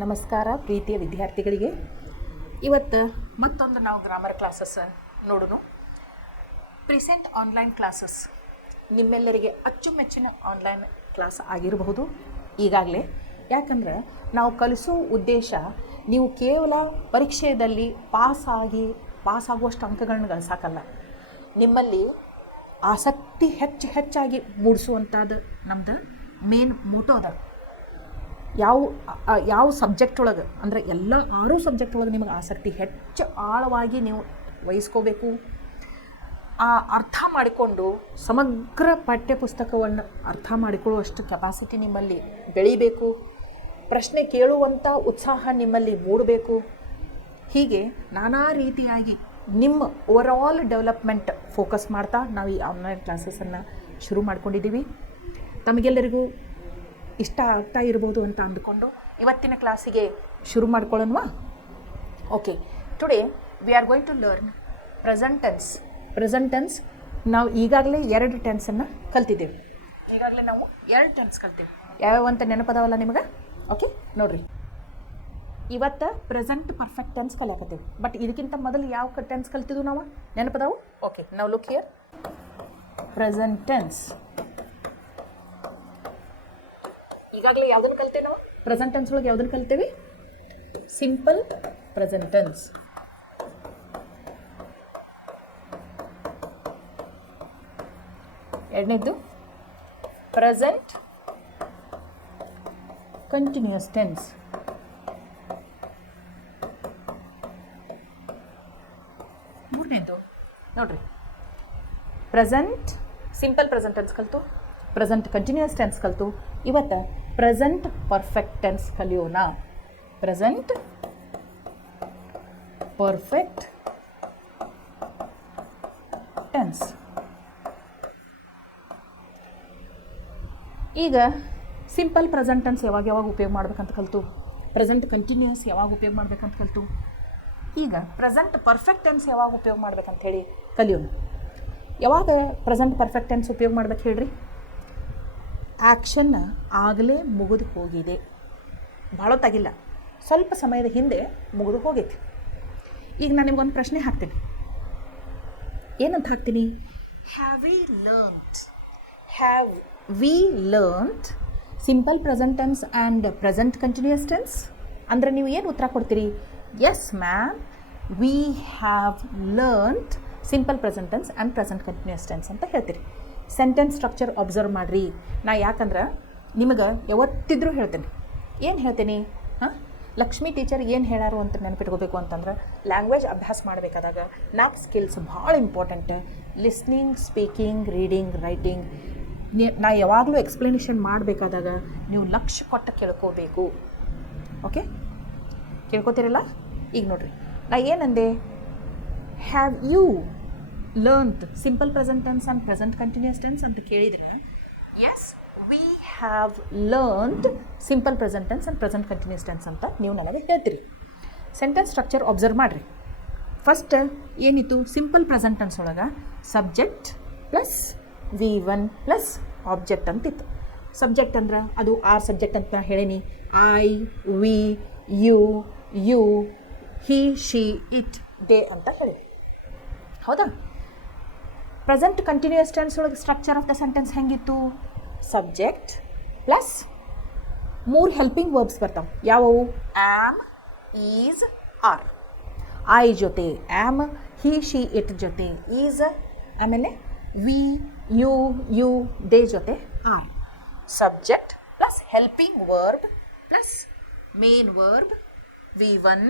ನಮಸ್ಕಾರ ಪ್ರೀತಿಯ ವಿದ್ಯಾರ್ಥಿಗಳಿಗೆ. ಇವತ್ತು ಮತ್ತೊಂದು ನಾವು ಗ್ರಾಮರ್ ಕ್ಲಾಸಸ್ ನೋಡೋಣ. ಪ್ರೆಸೆಂಟ್ ಆನ್ಲೈನ್ ಕ್ಲಾಸಸ್ ನಿಮ್ಮೆಲ್ಲರಿಗೆ ಅಚ್ಚುಮೆಚ್ಚಿನ ಆನ್ಲೈನ್ ಕ್ಲಾಸ್ ಆಗಿರಬಹುದು ಈಗಾಗಲೇ. ಯಾಕಂದ್ರೆ ನಾವು ಕಲಿಸೋ ಉದ್ದೇಶ ನೀವು ಕೇವಲ ಪರೀಕ್ಷೆಯಲ್ಲಿ ಪಾಸಾಗುವಷ್ಟು ಅಂಕಗಳನ್ನ ಗಳಿಸೋಕ್ಕಲ್ಲ, ನಿಮ್ಮಲ್ಲಿ ಆಸಕ್ತಿ ಹೆಚ್ಚಾಗಿ ಮೂಡಿಸುವಂಥದ್ದು ನಮ್ದು ಮೇನ್ ಮೋಟೋ ಅದ. ಯಾವ ಸಬ್ಜೆಕ್ಟ್ ಒಳಗೆ ಅಂದರೆ ಎಲ್ಲ 6 ಸಬ್ಜೆಕ್ಟ್ ಒಳಗೆ ನಿಮಗೆ ಆಸಕ್ತಿ ಹೆಚ್ಚು ಆಳವಾಗಿ ನೀವು ವಹಿಸ್ಕೋಬೇಕು. ಅರ್ಥ ಮಾಡಿಕೊಂಡು ಸಮಗ್ರ ಪಠ್ಯಪುಸ್ತಕವನ್ನು ಅರ್ಥ ಮಾಡಿಕೊಳ್ಳುವಷ್ಟು ಕೆಪಾಸಿಟಿ ನಿಮ್ಮಲ್ಲಿ ಬೆಳೀಬೇಕು. ಪ್ರಶ್ನೆ ಕೇಳುವಂಥ ಉತ್ಸಾಹ ನಿಮ್ಮಲ್ಲಿ ಮೂಡಬೇಕು. ಹೀಗೆ ನಾನಾ ರೀತಿಯಾಗಿ ನಿಮ್ಮ ಓವರಾಲ್ ಡೆವಲಪ್ಮೆಂಟ್ ಫೋಕಸ್ ಮಾಡ್ತಾ ನಾವು ಈ ಆನ್ಲೈನ್ ಕ್ಲಾಸಸನ್ನು ಶುರು ಮಾಡ್ಕೊಂಡಿದ್ದೀವಿ. ತಮಗೆಲ್ಲರಿಗೂ ಇಷ್ಟ ಆಗ್ತಾ ಇರ್ಬೋದು ಅಂತ ಅಂದುಕೊಂಡು ಇವತ್ತಿನ ಕ್ಲಾಸಿಗೆ ಶುರು ಮಾಡ್ಕೊಳ್ಳೋಣವಾ? Okay, today we are going to learn present tense. ನಾವು ಈಗಾಗಲೇ 2 ಟೆನ್ಸನ್ನು ಕಲ್ತಿದ್ದೇವೆ. ಈಗಾಗಲೇ ನಾವು 2 ಟೆನ್ಸ್ ಕಲ್ತೇವೆ. ಯಾವ್ಯಾವ ಅಂತ ನೆನಪದಾವಲ್ಲ ನಿಮಗೆ? ಓಕೆ, ನೋಡಿರಿ. ಇವತ್ತು ಪ್ರೆಸೆಂಟ್ ಪರ್ಫೆಕ್ಟ್ ಟೆನ್ಸ್ ಕಲಿಯಾಕತ್ತೇವೆ. ಬಟ್ ಇದಕ್ಕಿಂತ ಮೊದಲು ಯಾವ ಟೆನ್ಸ್ ಕಲ್ತಿದ್ವು ನಾವು? ನೆನಪದಾವು? ಓಕೆ, ನಾವು ಲುಕ್ ಹಿಯರ್. ಪ್ರೆಸೆಂಟ್ ಟೆನ್ಸ್ ಈಗಾಗಲೇ ಯಾವುದನ್ನು ಕಲ್ತೇವೆ ನಾವು? ಪ್ರೆಸೆಂಟ್ ಟೆನ್ಸ್ ಒಳಗೆ ಯಾವುದನ್ನು ಕಲ್ತೇವೆ? Simple present tense. ಎರಡನೇದು ಪ್ರೆಸೆಂಟ್ ಕಂಟಿನ್ಯೂಸ್ ಟೆನ್ಸ್. ಮೂರನೇದು ನೋಡ್ರಿ, ಸಿಂಪಲ್ ಪ್ರೆಸೆಂಟ್ ಟೆನ್ಸ್ ಕಲಿತು, ಪ್ರೆಸೆಂಟ್ ಕಂಟಿನ್ಯೂಸ್ ಟೆನ್ಸ್ ಕಲಿತು. ಇವತ್ತು ಪ್ರೆಸೆಂಟ್ ಪರ್ಫೆಕ್ಟ್ ಟೆನ್ಸ್ ಕಲಿಯೋಣ. Present perfect tense. ಈಗ ಸಿಂಪಲ್ ಪ್ರೆಸೆಂಟ್ ಟೆನ್ಸ್ ಯಾವಾಗ ಉಪಯೋಗ ಮಾಡ್ಬೇಕಂತ ಕಲಿತು, ಪ್ರೆಸೆಂಟ್ ಕಂಟಿನ್ಯೂಸ್ ಯಾವಾಗ ಉಪಯೋಗ ಮಾಡ್ಬೇಕಂತ ಕಲಿತು. ಈಗ ಪ್ರೆಸೆಂಟ್ ಪರ್ಫೆಕ್ಟ್ ಟೆನ್ಸ್ ಯಾವಾಗ ಉಪಯೋಗ ಮಾಡ್ಬೇಕಂತ ಹೇಳಿ ಕಲಿಯೋಣ. ಯಾವಾಗ ಪ್ರೆಸೆಂಟ್ ಪರ್ಫೆಕ್ಟ್ ಟೆನ್ಸ್ ಉಪಯೋಗ ಮಾಡ್ಬೇಕು ಹೇಳ್ರಿ? ಆ್ಯಕ್ಷನ್ ಆಗಲೇ ಮುಗಿದು ಹೋಗಿದೆ, ಭಾಳೊತ್ತಾಗಿಲ್ಲ, ಸ್ವಲ್ಪ ಸಮಯದ ಹಿಂದೆ ಮುಗಿದು ಹೋಗೈತಿ. ಈಗ ನಾನು ನಿಮ್ಗೊಂದು ಪ್ರಶ್ನೆ ಹಾಕ್ತೀನಿ. ಏನಂತ ಹಾಕ್ತೀನಿ? Have we learned simple present tense and present continuous tense? ಅಂದರೆ ನೀವು ಏನು ಉತ್ತರ ಕೊಡ್ತೀರಿ? Yes ma'am, we have learned simple present tense and present continuous tense ಅಂತ ಹೇಳ್ತೀರಿ. ಸೆಂಟೆನ್ಸ್ ಸ್ಟ್ರಕ್ಚರ್ ಅಬ್ಸರ್ವ್ ಮಾಡಿರಿ. ನಾ ಯಾಕಂದ್ರೆ ನಿಮಗೆ ಯಾವತ್ತಿದ್ರೂ ಹೇಳ್ತೇನೆ. ಏನು ಹೇಳ್ತೀನಿ? ಲಕ್ಷ್ಮೀ ಟೀಚರ್ ಏನು ಹೇಳಾರು ಅಂತ ನೆನಪಿಟ್ಕೋಬೇಕು ಅಂತಂದ್ರೆ, ಲ್ಯಾಂಗ್ವೇಜ್ ಅಭ್ಯಾಸ ಮಾಡಬೇಕಾದಾಗ 4 ಸ್ಕಿಲ್ಸ್ ಭಾಳ important. Listening, speaking, reading, writing. ನಾ ಯಾವಾಗಲೂ ಎಕ್ಸ್ಪ್ಲನೇಷನ್ ಮಾಡಬೇಕಾದಾಗ ನೀವು ಲಕ್ಷ್ಯ ಕೊಟ್ಟು ಕೇಳ್ಕೋಬೇಕು. ಓಕೆ, ಕೇಳ್ಕೊತೀರಲ್ಲ? ಈಗ ನೋಡಿರಿ, ನಾ ಏನಂದೆ? Have you learned simple present tense and present continuous tense ಅಂತ ಕೇಳಿದರೆ, yes we have learned simple present tense and present continuous tense ಅಂತ ನೀವು ನನಗೆ ಹೇಳ್ತೀರಿ. ಸೆಂಟೆನ್ಸ್ ಸ್ಟ್ರಕ್ಚರ್ ಅಬ್ಸರ್ವ್ ಮಾಡಿರಿ. ಫಸ್ಟ್ ಏನಿತ್ತು? ಸಿಂಪಲ್ ಪ್ರೆಸೆಂಟ್ ಟೆನ್ಸ್ ಒಳಗೆ subject plus V1 plus object ಅಂತಿತ್ತು. ಸಬ್ಜೆಕ್ಟ್ ಅಂದ್ರೆ ಅದು 6 ಸಬ್ಜೆಕ್ಟ್ ಅಂತ ಹೇಳೀನಿ. I, we, you, he, she, it, they ಅಂತ ಹೇಳಿ, ಹೌದಾ? ಪ್ರೆಸೆಂಟ್ ಕಂಟಿನ್ಯೂಸ್ ಟೆನ್ಸ್ ಒಳಗೆ ಸ್ಟ್ರಕ್ಚರ್ ಆಫ್ ದ ಸೆಂಟೆನ್ಸ್ ಹೆಂಗಿತ್ತು? ಸಬ್ಜೆಕ್ಟ್ ಪ್ಲಸ್ 3 ಹೆಲ್ಪಿಂಗ್ ವರ್ಬ್ಸ್ ಬರ್ತಾವೆ. ಯಾವುವು? Am, is, are. ಐ ಜೊತೆ ಆಮ್, ಹಿ, ಶಿ, ಇಟ್ ಜೊತೆ ಈಸ್, ಆಮೇಲೆ ವಿ, ಯು, ದೇ ಜೊತೆ are. Subject plus helping verb plus main verb V1.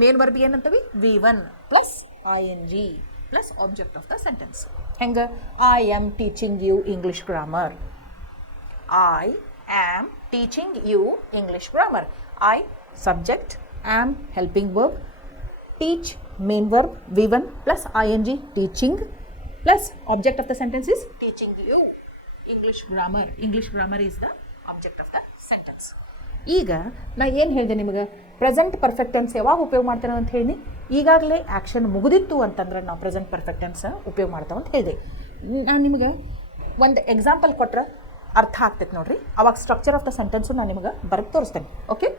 Main verb ಏನಂತೀವಿ? V1 plus ING plus object of the sentence. ಹೆಂಗೆ? I am teaching you English grammar. I am teaching you English grammar. I subject, am helping verb, teach main verb V1 plus ING teaching plus object of the sentence is teaching you English grammar. English grammar is the object of the sentence. ಈಗ ನಾ ಏನು ಹೇಳಿದೆ ನಿಮಗೆ? Present perfect tense ಯಾವಾಗ ಉಪಯೋಗ ಮಾಡ್ತೇನೆ ಅಂತ ಹೇಳಿ, ಈಗಾಗಲೇ ಆ್ಯಕ್ಷನ್ ಮುಗಿದಿತ್ತು ಅಂತಂದ್ರೆ ನಾವು ಪ್ರೆಸೆಂಟ್ ಪರ್ಫೆಕ್ಟ್ ಟೆನ್ಸ್ ಉಪಯೋಗ ಮಾಡ್ತಾವೆ ಅಂತ ಹೇಳಿದೆ. ನಾನು ನಿಮಗೆ ಒಂದು ಎಕ್ಸಾಂಪಲ್ ಕೊಟ್ಟರೆ ಅರ್ಥ ಆಗ್ತೈತೆ ನೋಡಿರಿ. ಅವಾಗ ಸ್ಟ್ರಕ್ಚರ್ ಆಫ್ ದ ಸೆಂಟೆನ್ಸು ನಾನು ನಿಮಗೆ ಬರೆದು ತೋರಿಸ್ತೇನೆ. ಓಕೆ,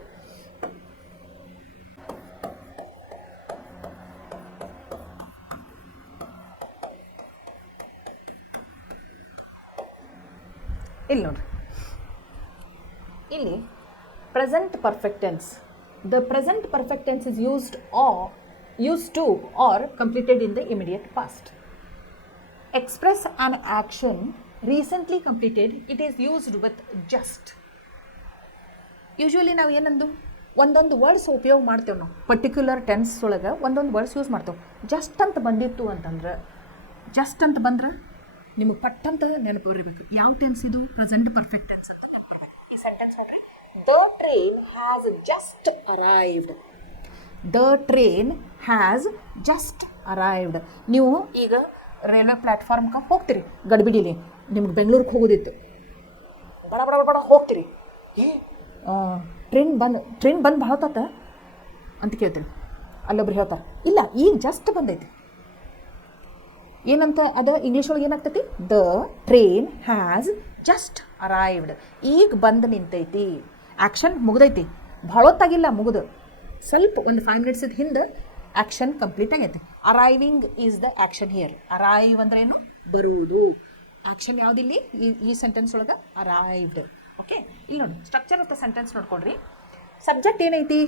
ಇಲ್ಲಿ ನೋಡ್ರಿ, ಇಲ್ಲಿ present perfect tense. The present perfect tense is used to or completed in the immediate past. Express an action recently completed, it is used with just. Usually ನಾವು ಏನಂದು ಒಂದೊಂದು words ಉಪಯೋಗ ಮಾಡ್ತೇವೆ, ನಾವು ಪರ್ಟಿಕ್ಯುಲರ್ ಟೆನ್ಸ್ ಒಳಗೆ ಒಂದೊಂದು ವರ್ಡ್ಸ್ ಯೂಸ್ ಮಾಡ್ತೇವೆ. Just ಅಂತ ಬಂದಿತ್ತು ಅಂತಂದ್ರೆ, ಜಸ್ಟ್ ಅಂತ ಬಂದ್ರೆ ನಿಮಗೆ ಪಟ್ಟಂತ ನೆನಪು ಬರಬೇಕು. ಯಾವ ಟೆನ್ಸ್ ಇದು? ಪ್ರೆಸೆಂಟ್ ಪರ್ಫೆಕ್ಟ್ ಟೆನ್ಸ್ ಅಂತ ನೆನಪು. ಈ ಸೆಂಟೆನ್ಸ್ ನೋಡ್ರಿ, the train has just arrived. The train has just arrived. ನೀವು ಈಗ ರೈಲ್ವೆ ಪ್ಲ್ಯಾಟ್ಫಾರ್ಮ್ಗೆ ಹೋಗ್ತೀರಿ, ಗಡಿಬಿಡಿಲಿ ನಿಮ್ಗೆ ಬೆಂಗಳೂರಿಗೆ ಹೋಗೋದಿತ್ತು, ಬಡ ಬಡ ಬಡ ಹೋಗ್ತೀರಿ, ಟ್ರೈನ್ ಬಂದು ಭಾಳ ಹೊತ್ತಾತ ಅಂತ ಕೇಳ್ತೀರಿ. ಅಲ್ಲೊಬ್ರು ಹೇಳ್ತಾರೆ, ಇಲ್ಲ ಈಗ ಜಸ್ಟ್ ಬಂದೈತಿ. ಏನಂತ ಅದು ಇಂಗ್ಲೀಷ್ ಒಳಗೆ ಏನಾಗ್ತೈತಿ? The train has just arrived. ಈಗ ಬಂದು ನಿಂತೈತಿ, ಆ್ಯಕ್ಷನ್ ಮುಗ್ದೈತಿ, ಭಾಳ ಹೊತ್ತಾಗಿಲ್ಲ, ಮುಗಿದು ಸ್ವಲ್ಪ ಒಂದು 5 minutes ಹಿಂದೆ ಆ್ಯಕ್ಷನ್ ಕಂಪ್ಲೀಟ್ ಆಗೈತೆ. Arriving is the action here. Arrive ಅಂದ್ರೆ ಏನು? ಬರುವುದು. ಆ್ಯಕ್ಷನ್ ಯಾವುದಿಲ್ಲಿ ಈ ಸೆಂಟೆನ್ಸ್ ಒಳಗೆ? ಅರೈವ್ಡ್. ಓಕೆ, ಇಲ್ಲಿ ನೋಡಿ ಸ್ಟ್ರಕ್ಚರ್ ಆಫ್ ದ ಸೆಂಟೆನ್ಸ್ ನೋಡ್ಕೊಳ್ರಿ. ಸಬ್ಜೆಕ್ಟ್ ಏನೈತಿ?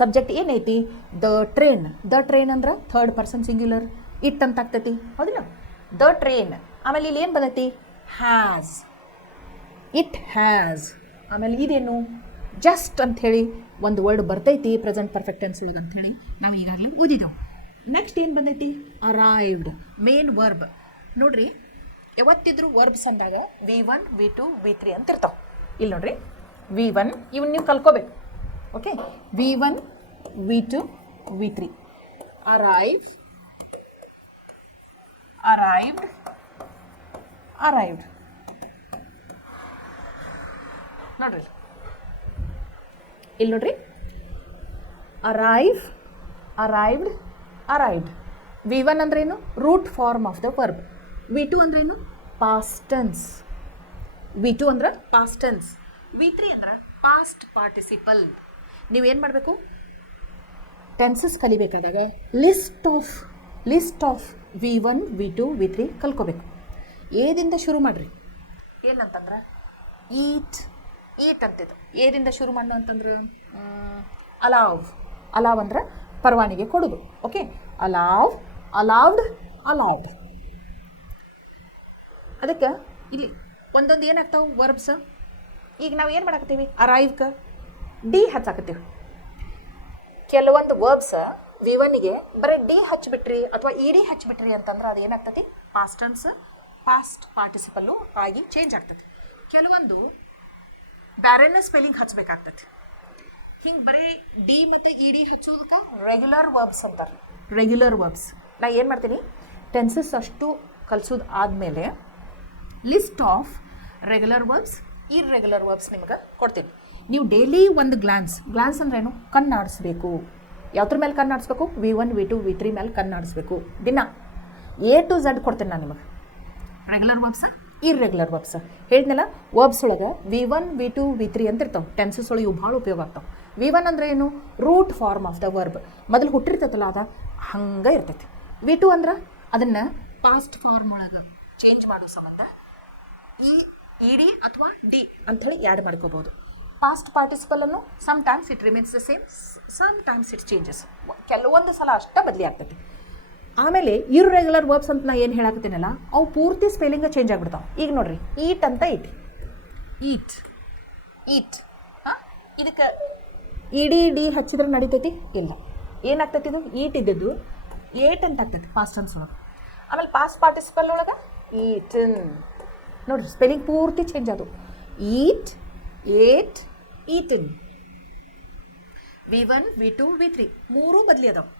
ಸಬ್ಜೆಕ್ಟ್ ಏನೈತಿ? The train. ದ ಟ್ರೈನ್ ಅಂದ್ರೆ ಥರ್ಡ್ ಪರ್ಸನ್ ಸಿಂಗ್ಯುಲರ್, ಇಟ್ ಅಂತ ಆಗ್ತೈತಿ, ಹೌದಿಲ್ಲ? The train. ಆಮೇಲೆ ಇಲ್ಲಿ ಏನು ಬಂದೈತಿ? ಹ್ಯಾಸ್. It has. ಆಮೇಲೆ ಇದೇನು? ಜಸ್ಟ್ ಅಂಥೇಳಿ ಒಂದು ವರ್ಡ್ ಬರ್ತೈತಿ ಪ್ರೆಸೆಂಟ್ ಪರ್ಫೆಕ್ಟ್ ಟೆನ್ಸ್ ಒಳಗೆ ಅಂಥೇಳಿ ನಾವು ಈಗಾಗಲೇ ಓದಿದೆವು. ನೆಕ್ಸ್ಟ್ ಏನು ಬಂದೈತಿ? ಅರೈವ್ಡ್. ಮೇನ್ ವರ್ಬ್ ನೋಡ್ರಿ, ಯಾವತ್ತಿದ್ರು ವರ್ಬ್ಸ್ ಅಂದಾಗ V1 V2 V3 ಅಂತ ಇರ್ತಾವೆ. ಇಲ್ಲಿ ನೋಡ್ರಿ, V1 ಇವನ್ನ ನೀವು ಕಲ್ಕೋಬೇಕು. Okay, V1 V2 V3. Arrive, arrived, arrived. ನೋಡ್ರಿ ಇಲ್ಲಿ ನೋಡ್ರಿ, ಅರೈವ್, ಅರೈವ್ಡ್, ಅರೈವ್ಡ್. V1 ಅಂದ್ರೇನು? Root form of the verb. V2 ಅಂದ್ರೇನು? Past tense. V2 ಅಂದ್ರೆ ಪಾಸ್ಟ್ ಟೆನ್ಸ್. V3 ಅಂದ್ರೆ ಪಾಸ್ಟ್ ಪಾರ್ಟಿಸಿಪಲ್. ನೀವೇನು ಮಾಡಬೇಕು? ಟೆನ್ಸಸ್ ಕಲಿಬೇಕಾದಾಗ list of V1 V2 V3 ಕಲ್ಕೋಬೇಕು. ಏದಿಂದ ಶುರು ಮಾಡಿರಿ. ಏನಂತಂದ್ರೆ ಈಟ್ ಅಂತಿದ್ದು. ಏದಿಂದ ಶುರು ಮಾಡು ಅಂತಂದ್ರೆ ಅಲಾವ್ ಅಂದ್ರೆ ಪರವಾನಿಗೆ ಕೊಡೋದು. ಓಕೆ, ಅಲಾವ್ಡ್. ಅದಕ್ಕೆ ಇಲ್ಲಿ ಒಂದೊಂದು ಏನಾಗ್ತಾವೆ ವರ್ಬ್ಸ್. ಈಗ ನಾವು ಏನು ಮಾಡಾಕತ್ತೀವಿ? ಅರೈವ್ಗೆ ಡಿ ಹಚ್ಚಾಕತ್ತೀವಿ. ಕೆಲವೊಂದು ವರ್ಬ್ಸ್ V1ಗೆ ಬರೀ ಡಿ ಹಚ್ಚಿಬಿಟ್ರಿ ಅಥವಾ ಇಡಿ ಹಚ್ಚಿಬಿಟ್ರಿ ಅಂತಂದ್ರೆ ಅದು ಏನಾಗ್ತತಿ? ಪಾಸ್ಟ್ ಟೆನ್ಸ್, ಪಾಸ್ಟ್ ಪಾರ್ಟಿಸಿಪಲ್ಲು ಆಗಿ ಚೇಂಜ್ ಆಗ್ತದೆ. ಕೆಲವೊಂದು ಬ್ಯಾರೆನ ಸ್ಪೆಲ್ಲಿಂಗ್ ಹಚ್ಬೇಕಾಗ್ತದೆ. ಹಿಂಗೆ ಬರೀ ಡಿ ಮತ್ತು ಇಡಿ ಹಚ್ಚೋದಕ್ಕೆ ರೆಗ್ಯುಲರ್ ವರ್ಬ್ಸ್ ಅಂತಾರೆ. Regular verbs. ನಾ ಏನು ಮಾಡ್ತೀನಿ? ಟೆನ್ಸಸ್ ಅಷ್ಟು ಕಲಿಸೋದು ಆದಮೇಲೆ list of regular verbs, irregular verbs ನಿಮ್ಗೆ ಕೊಡ್ತೀನಿ. ನೀವು ಡೈಲಿ ಒಂದು ಗ್ಲಾನ್ಸ್ ಅಂದ್ರೇನು? ಕಣ್ಣಾಡಿಸ್ಬೇಕು. ಯಾವ್ದ್ರ ಮೇಲೆ ಕಣ್ಣಾಡಿಸ್ಬೇಕು? V1 V2 V3 ಮೇಲೆ ಕಣ್ಣಾಡಿಸ್ಬೇಕು. ದಿನ A to Z ಕೊಡ್ತೀನಿ ನಾನು ನಿಮಗೆ. ರೆಗ್ಯುಲರ್ ವರ್ಬ್ಸ, ಇರ್ರೆಗ್ಯುಲರ್ ವರ್ಬ್ಸ ಹೇಳಿದ್ನಲ್ಲ. ವರ್ಬ್ಸ್ ಒಳಗೆ V1 V2 V3 ಅಂತ ಇರ್ತಾವೆ. ಟೆನ್ಸಸ್ ಒಳಗೆ ಇವು ಭಾಳ ಉಪಯೋಗ ಆಗ್ತಾವೆ. V1 ಅಂದ್ರೆ ಏನು? Root form of the verb. ಮೊದಲು ಹುಟ್ಟಿರ್ತೈತಲ್ಲ ಅದ ಹಂಗೆ ಇರ್ತೈತಿ. V2 ಅಂದ್ರೆ ಅದನ್ನು ಪಾಸ್ಟ್ ಫಾರ್ಮ್ ಒಳಗೆ ಚೇಂಜ್ ಮಾಡೋ ಸಂಬಂಧ ಇಡಿ ಅಥವಾ ಡಿ ಅಂಥೇಳಿ ಆ್ಯಡ್ ಮಾಡ್ಕೋಬೋದು. ಪಾಸ್ಟ್ ಪಾರ್ಟಿಸಿಪಲನ್ನು sometimes it remains the same, sometimes it changes. ಕೆಲವೊಂದು ಸಲ ಅಷ್ಟೇ ಬದಲಿ ಆಗ್ತೈತಿ. ಆಮೇಲೆ ಇರ್ರೆಗ್ಯುಲರ್ ವರ್ಬ್ಸ್ ಅಂತ ನಾ ಏನು ಹೇಳಾಕತ್ತೀನಲ್ಲ, ಅವು ಪೂರ್ತಿ ಸ್ಪೆಲ್ಲಿಂಗ ಚೇಂಜ್ ಆಗಿಬಿಡ್ತಾವೆ. ಈಗ ನೋಡ್ರಿ, ಈಟ್ ಅಂತ ಈಟ್ ಹಾಂ, ಇದಕ್ಕೆ ಇಡಿ ಡಿ ಹಚ್ಚಿದ್ರೆ ನಡಿತೈತಿ? ಇಲ್ಲ. ಏನಾಗ್ತೈತಿ? ಇದು ಈಟ್ ಇದ್ದದ್ದು ಏಟ್ ಅಂತ ಆಗ್ತೈತಿ ಪಾಸ್ಟ್ ಟೆನ್ಸ್ ಒಳಗೆ. ಆಮೇಲೆ ಪಾಸ್ಟ್ ಪಾರ್ಟಿಸಿಪಲ್ ಒಳಗೆ ಈಟನ್. ನೋಡ್ರಿ, ಸ್ಪೆಲ್ಲಿಂಗ್ ಪೂರ್ತಿ ಚೇಂಜ್ ಅದು. ಈಟ್, eight, eaten. V1 V2 V3 ಮೂರೂ ಬದಲಿ ಅದಾವೆ.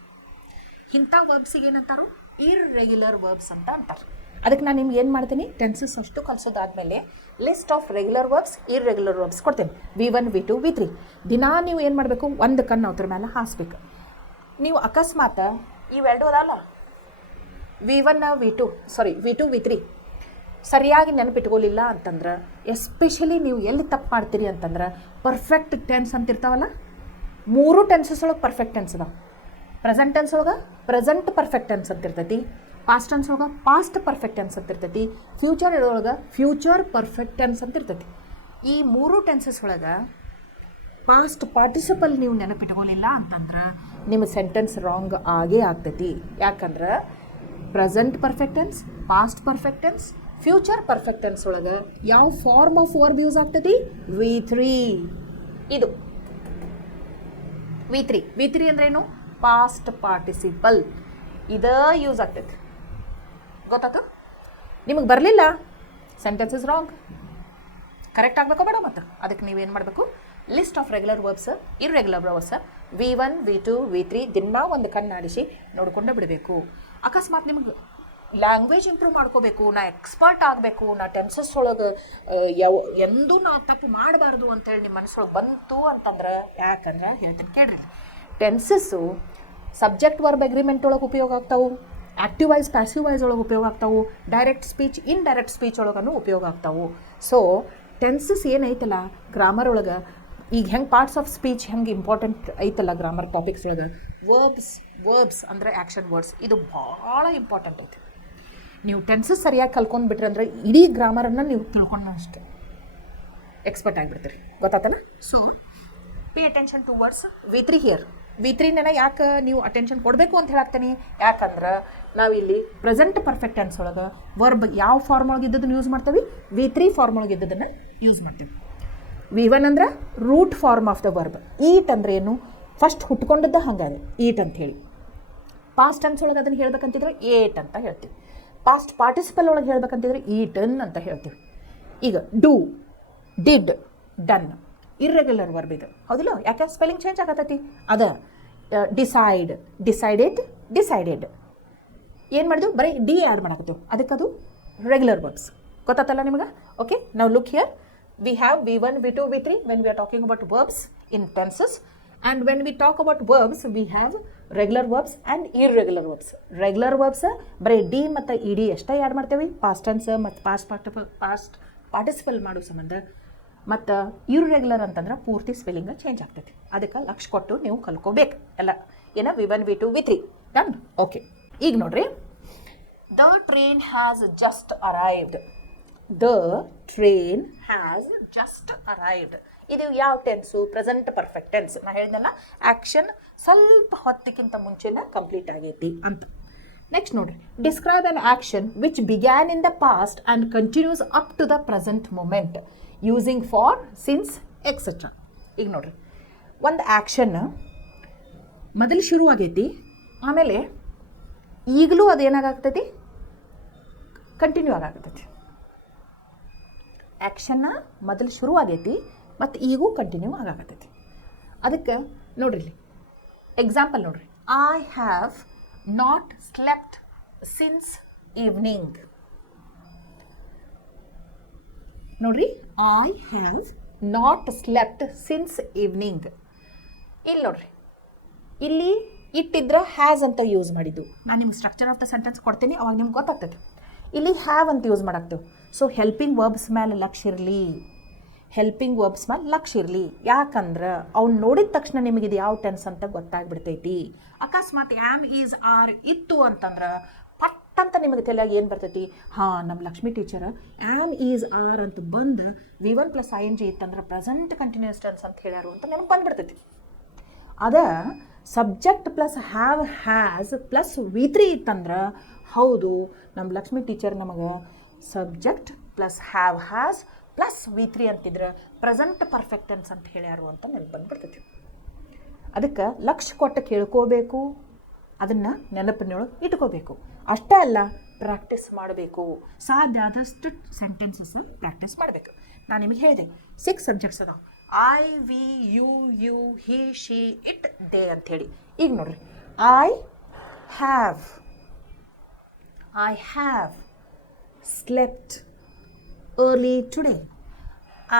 ಇಂಥ ವರ್ಬ್ಸಿಗೆ ಏನಂತಾರು? ಇರ್ರೆಗ್ಯುಲರ್ ವರ್ಬ್ಸ್ ಅಂತ ಅಂತಾರೆ. ಅದಕ್ಕೆ ನಾನು ನಿಮ್ಗೆ ಏನು ಮಾಡ್ತೀನಿ? ಟೆನ್ಸಸ್ ಅಷ್ಟು ಕಲಿಸೋದಾದ್ಮೇಲೆ list of regular verbs, irregular verbs ಕೊಡ್ತೀನಿ. V1 V2 V3 ದಿನಾ ನೀವು ಏನು ಮಾಡಬೇಕು? ಒಂದು ಕಣ್ಣು ಅದ್ರ ಮೇಲೆ ಹಾಸ್ಬೇಕು. ನೀವು ಅಕಸ್ಮಾತ್ ಇವೆರಡು ಅದಲ್ಲ, V1 V2 V3 ಸರಿಯಾಗಿ ನೆನಪಿಟ್ಕೊಳ್ಳಿಲ್ಲ ಅಂತಂದ್ರೆ, ಎಸ್ಪೆಷಲಿ ನೀವು ಎಲ್ಲಿ ತಪ್ಪು ಮಾಡ್ತೀರಿ ಅಂತಂದ್ರೆ, ಪರ್ಫೆಕ್ಟ್ ಟೆನ್ಸ್ ಅಂತಿರ್ತಾವಲ್ಲ, ಮೂರು ಟೆನ್ಸಸ್ ಒಳಗೆ ಪರ್ಫೆಕ್ಟ್ ಟೆನ್ಸ್ ಅದಾವೆ. ಪ್ರೆಸೆಂಟ್ ಟೆನ್ಸ್ ಒಳಗೆ ಪ್ರೆಸೆಂಟ್ ಪರ್ಫೆಕ್ಟ್ ಟೆನ್ಸ್ ಅಂತ ಇರ್ತೈತಿ. ಪಾಸ್ಟ್ ಟೆನ್ಸ್ ಒಳಗೆ ಪಾಸ್ಟ್ ಪರ್ಫೆಕ್ಟ್ ಟೆನ್ಸ್ ಅಂತ ಇರ್ತೈತಿ, ಫ್ಯೂಚರ್ ಒಳಗೆ ಫ್ಯೂಚರ್ ಪರ್ಫೆಕ್ಟ್ ಟೆನ್ಸ್ ಅಂತ ಇರ್ತೈತಿ. ಈ ಮೂರು ಟೆನ್ಸಸ್ ಒಳಗೆ ಪಾಸ್ಟ್ ಪಾರ್ಟಿಸಿಪಲ್ ನೀವು ನೆನಪಿಟ್ಕೊಳ್ಳಿಲ್ಲ ಅಂತಂದ್ರೆ ನಿಮ್ಮ ಸೆಂಟೆನ್ಸ್ ರಾಂಗ್ ಆಗೇ ಆಗ್ತೈತಿ. ಯಾಕಂದ್ರೆ present perfect tense, past perfect tense, future perfect tense ಒಳಗೆ ಯಾವ ಫಾರ್ಮ್ ಆಫ್ ವರ್ಬ್ ಯೂಸ್ ಆಗ್ತೈತಿ? V3. ಇದು V3 ಅಂದ್ರೇನು? Past participle. ಇದ ಯೂಸ್ ಆಗ್ತೈತಿ. ಗೊತ್ತಾಯ್ತು? ನಿಮಗೆ ಬರಲಿಲ್ಲ, ಸೆಂಟೆನ್ಸ್ ಇಸ್ ರಾಂಗ್. ಕರೆಕ್ಟ್ ಆಗಬೇಕೋ ಬೇಡ? ಮತ್ತು ಅದಕ್ಕೆ ನೀವೇನು ಮಾಡಬೇಕು? List of regular verbs, irregular verbs V1, V2, V3 ದಿನ ಒಂದು ಕಣ್ಣಾಡಿಸಿ ನೋಡ್ಕೊಂಡೇ ಬಿಡಬೇಕು. ಅಕಸ್ಮಾತ್ ನಿಮ್ಗೆ ಲ್ಯಾಂಗ್ವೇಜ್ ಇಂಪ್ರೂವ್ ಮಾಡ್ಕೋಬೇಕು, ನಾ ಎಕ್ಸ್ಪರ್ಟ್ ಆಗಬೇಕು, ನಾ ಟೆನ್ಸಸ್ ಒಳಗೆ ಎಂದೂ ನಾ ತಪ್ಪು ಮಾಡಬಾರ್ದು ಅಂತೇಳಿ ನಿಮ್ಮ ಮನಸ್ಸೊಳಗೆ ಬಂತು ಅಂತಂದ್ರೆ, ಯಾಕಂದ್ರೆ ಹೇಳ್ತೀನಿ ಕೇಳ್ರಿ, ಟೆನ್ಸಸ್ಸು ಸಬ್ಜೆಕ್ಟ್ ವರ್ಬ್ ಅಗ್ರಿಮೆಂಟ್ ಒಳಗೆ ಉಪಯೋಗ ಆಗ್ತಾವೆ, ಆ್ಯಕ್ಟಿವ್ ವೈಸ್ ಪ್ಯಾಸಿವ್ ವೈಸ್ ಒಳಗೆ ಉಪಯೋಗ ಆಗ್ತಾವೆ, ಡೈರೆಕ್ಟ್ ಸ್ಪೀಚ್ ಇನ್ಡೈರೆಕ್ಟ್ ಸ್ಪೀಚ್ ಒಳಗೂ ಉಪಯೋಗ ಆಗ್ತಾವೆ. ಸೊ ಟೆನ್ಸಸ್ ಏನೈತಲ್ಲ ಗ್ರಾಮರ್ ಒಳಗೆ, ಈಗ ಹೆಂಗೆ ಪಾರ್ಟ್ಸ್ ಆಫ್ ಸ್ಪೀಚ್ ಹೆಂಗೆ ಇಂಪಾರ್ಟೆಂಟ್ ಐತಲ್ಲ ಗ್ರಾಮರ್ ಟಾಪಿಕ್ಸ್ ಒಳಗೆ, ವರ್ಬ್ಸ್ ಅಂದರೆ ಆ್ಯಕ್ಷನ್ ವರ್ಡ್ಸ್, ಇದು ಭಾಳ ಇಂಪಾರ್ಟೆಂಟ್ ಐತೆ. ನೀವು ಟೆನ್ಸಸ್ ಸರಿಯಾಗಿ ಕಲ್ಕೊಂಡು ಬಿಟ್ರಿ ಅಂದ್ರೆ ಇಡೀ ಗ್ರಾಮರನ್ನು ನೀವು ತಿಳ್ಕೊಂಡು ಅಷ್ಟೇ ಎಕ್ಸ್ಪರ್ಟ್ ಆಗಿಬಿಡ್ತೀರಿ. ಗೊತ್ತಾತಲ್ಲ? So pay attention to words V3 here. V3ನ ಯಾಕೆ ನೀವು ಅಟೆನ್ಷನ್ ಕೊಡಬೇಕು ಅಂತ ಹೇಳಾಕ್ತೀನಿ? ಯಾಕಂದ್ರೆ ನಾವಿಲ್ಲಿ ಪ್ರೆಸೆಂಟ್ ಪರ್ಫೆಕ್ಟ್ ಟೆನ್ಸ್ ಒಳಗೆ ವರ್ಬ್ ಯಾವ ಫಾರ್ಮ್ ಒಳಗೆ ಇದ್ದದನ್ನು ಯೂಸ್ ಮಾಡ್ತೀವಿ? V3 ಫಾರ್ಮ್ ಒಳಗೆ ಇದ್ದದನ್ನು ಯೂಸ್ ಮಾಡ್ತೀವಿ. V1 ಅಂದ್ರೆ root form of the verb. Eat ಅಂದ್ರೆ ಏನು? ಫಸ್ಟ್ ಹುಟ್ಕೊಂಡದ್ದು ಹಂಗಾರೆ ಈಟ್ ಅಂತ ಹೇಳಿ. ಪಾಸ್ಟ್ ಟೆನ್ಸ್ ಒಳಗೆ ಅದನ್ನು ಹೇಳ್ಬೇಕಂತಿದ್ರೆ ಏಟ್ ಅಂತ ಹೇಳ್ತೀವಿ. ಪಾಸ್ಟ್ ಪಾರ್ಟಿಸಿಪಲ್ ಒಳಗೆ ಹೇಳ್ಬೇಕಂತಿದ್ರೆ ಈಟನ್ ಅಂತ ಹೇಳ್ತೀವಿ. ಈಗ do, did, done irregular verb ಇದು, ಹೌದಿಲ್ಲ? ಯಾಕೆ ಸ್ಪೆಲ್ಲಿಂಗ್ ಚೇಂಜ್ ಆಗತ್ತೈತಿ? ಅದ ಡಿಸೈಡ್, ಡಿಸೈಡೆಡ್, ಡಿಸೈಡೆಡ್ ಏನು ಮಾಡಿದ್ವು? ಬರೀ ಡಿ ಆ್ಯಡ್ ಮಾಡಾಕತ್ತೀವಿ, ಅದಕ್ಕದು ರೆಗ್ಯುಲರ್ ವರ್ಬ್ಸ್. ಗೊತ್ತಾತಲ್ಲ ನಿಮಗೆ? ಓಕೆ, ನಾವು look here. We have V1, V2, V3 when we are talking about verbs in tenses, and when we talk about verbs we have regular verbs and irregular verbs. Regular verbs ಬರೀ D ಮತ್ತು E D ಅಷ್ಟೇ add ಮಾಡ್ತೇವೆ past tense ಮತ್ತು past participle ಮಾಡೋ ಸಂಬಂಧ. ಮತ್ತು irregular ಅಂತಂದ್ರೆ ಪೂರ್ತಿ ಸ್ಪೆಲ್ಲಿಂಗ್ ಚೇಂಜ್ ಆಗ್ತೈತಿ. ಅದಕ್ಕೆ ಲಕ್ಷ ಕೊಟ್ಟು ನೀವು ಕಲ್ಕೋಬೇಕು ಎಲ್ಲ. ಏನ V1, V2, V3 done. Okay, ಈಗ ನೋಡ್ರಿ, the train has just arrived. The train has just arrived. ಇದು ಯಾವ ಟೆನ್ಸು? Present perfect tense. ನಾ ಹೇಳಿದ್ನಲ್ಲ, ಆ್ಯಕ್ಷನ್ ಸ್ವಲ್ಪ ಹೊತ್ತಿಗಿಂತ ಮುಂಚೆನೇ ಕಂಪ್ಲೀಟ್ ಆಗೈತಿ ಅಂತ. ನೆಕ್ಸ್ಟ್ ನೋಡ್ರಿ, describe an action which began in the past and continues up to the present moment using for, since, etcetera. ಈಗ ನೋಡ್ರಿ, ಒಂದು ಆ್ಯಕ್ಷನ್ ಮೊದಲು ಶುರು ಆಗೈತಿ, ಆಮೇಲೆ ಈಗಲೂ ಅದೇನಾಗತೈತಿ? ಕಂಟಿನ್ಯೂ ಆಗಾಕತ್ತೈತಿ. ಆ್ಯಕ್ಷನ್ನ ಮೊದಲು ಶುರು ಆಗೈತಿ ಮತ್ತು ಈಗೂ ಕಂಟಿನ್ಯೂ ಆಗಾಕತ್ತೈತಿ. ಅದಕ್ಕೆ ನೋಡ್ರಿ, ಇಲ್ಲಿ ಎಕ್ಸಾಂಪಲ್ ನೋಡ್ರಿ, I have not slept since evening. ನೋಡ್ರಿ, I have not slept since evening. ಇಲ್ಲಿ ನೋಡ್ರಿ, ಇಲ್ಲಿ ಇಟ್ಟಿದ್ರೆ ಹ್ಯಾಸ್ ಅಂತ ಯೂಸ್ ಮಾಡಿದ್ದು. ನಾನು ನಿಮ್ಗೆ ಸ್ಟ್ರಕ್ಚರ್ ಆಫ್ ದ ಸೆಂಟೆನ್ಸ್ ಕೊಡ್ತೀನಿ, ಅವಾಗ ನಿಮ್ಗೆ ಗೊತ್ತಾಗ್ತದೆ. ಇಲ್ಲಿ ಹ್ಯಾವ್ ಅಂತ ಯೂಸ್ ಮಾಡಾಕ್ತೇವೆ. ಸೊ ಹೆಲ್ಪಿಂಗ್ ವರ್ಬ್ಸ್ ಮೇಲೆ ಲಕ್ಷ ಇರಲಿ, ಹೆಲ್ಪಿಂಗ್ ವರ್ಬ್ಸ್ ಮೇಲೆ ಲಕ್ಷ ಇರಲಿ. ಯಾಕಂದ್ರೆ ಅವ್ನು ನೋಡಿದ ತಕ್ಷಣ ನಿಮಗೆ ಇದು ಯಾವ ಟೆನ್ಸ್ ಅಂತ ಗೊತ್ತಾಗ್ಬಿಡ್ತೈತಿ. ಅಕಸ್ಮಾತ್ ಆ್ಯಮ್, ಈಸ್, ಆರ್ ಇತ್ತು ಅಂತಂದ್ರೆ ಪಟ್ ಅಂತ ನಿಮಗೆ ತಲೆಯಾಗ ಏನು ಬರ್ತೈತಿ? ಹಾಂ, ನಮ್ಮ Lakshmi teacher am, is, are ಅಂತ ಬಂದು V1 + ING ಇತ್ತಂದ್ರೆ ಪ್ರೆಸೆಂಟ್ ಕಂಟಿನ್ಯೂಸ್ ಟೆನ್ಸ್ ಅಂತ ಹೇಳ್ಯಾರು ಅಂತ ನೆನಪು ಬಂದುಬಿಡ್ತೈತಿ. ಅದ subject plus have, has plus V3 ಇತ್ತಂದ್ರೆ ಹೌದು, ನಮ್ಮ ಲಕ್ಷ್ಮಿ ಟೀಚರ್ ನಮಗೆ subject plus have, has plus V3 ಅಂತಿದ್ರೆ ಪ್ರೆಸೆಂಟ್ ಪರ್ಫೆಕ್ಟ್ ಟೆನ್ಸ್ ಅಂತ ಹೇಳ್ಯಾರು ಅಂತ ನೆನಪು ಬಂದುಬಿಡ್ತೈತಿ. ಅದಕ್ಕೆ ಲಕ್ಷ ಕೊಟ್ಟು ಕೇಳ್ಕೋಬೇಕು, ಅದನ್ನು ನೆನಪಿನೊಳಗೆ ಇಟ್ಕೋಬೇಕು. ಅಷ್ಟೇ ಅಲ್ಲ, ಪ್ರಾಕ್ಟೀಸ್ ಮಾಡಬೇಕು. ಸಾಧ್ಯ ಆದಷ್ಟು ಸೆಂಟೆನ್ಸಸ್ ಪ್ರಾಕ್ಟೀಸ್ ಮಾಡಬೇಕು. ನಾನು ನಿಮಗೆ ಹೇಳಿದೆ 6 ಸಬ್ಜೆಕ್ಟ್ಸ್ ಅದಾವೆ. I, we, you, you, he, she, it, they ಅಂಥೇಳಿ. ಈಗ ನೋಡ್ರಿ, I have slept early today.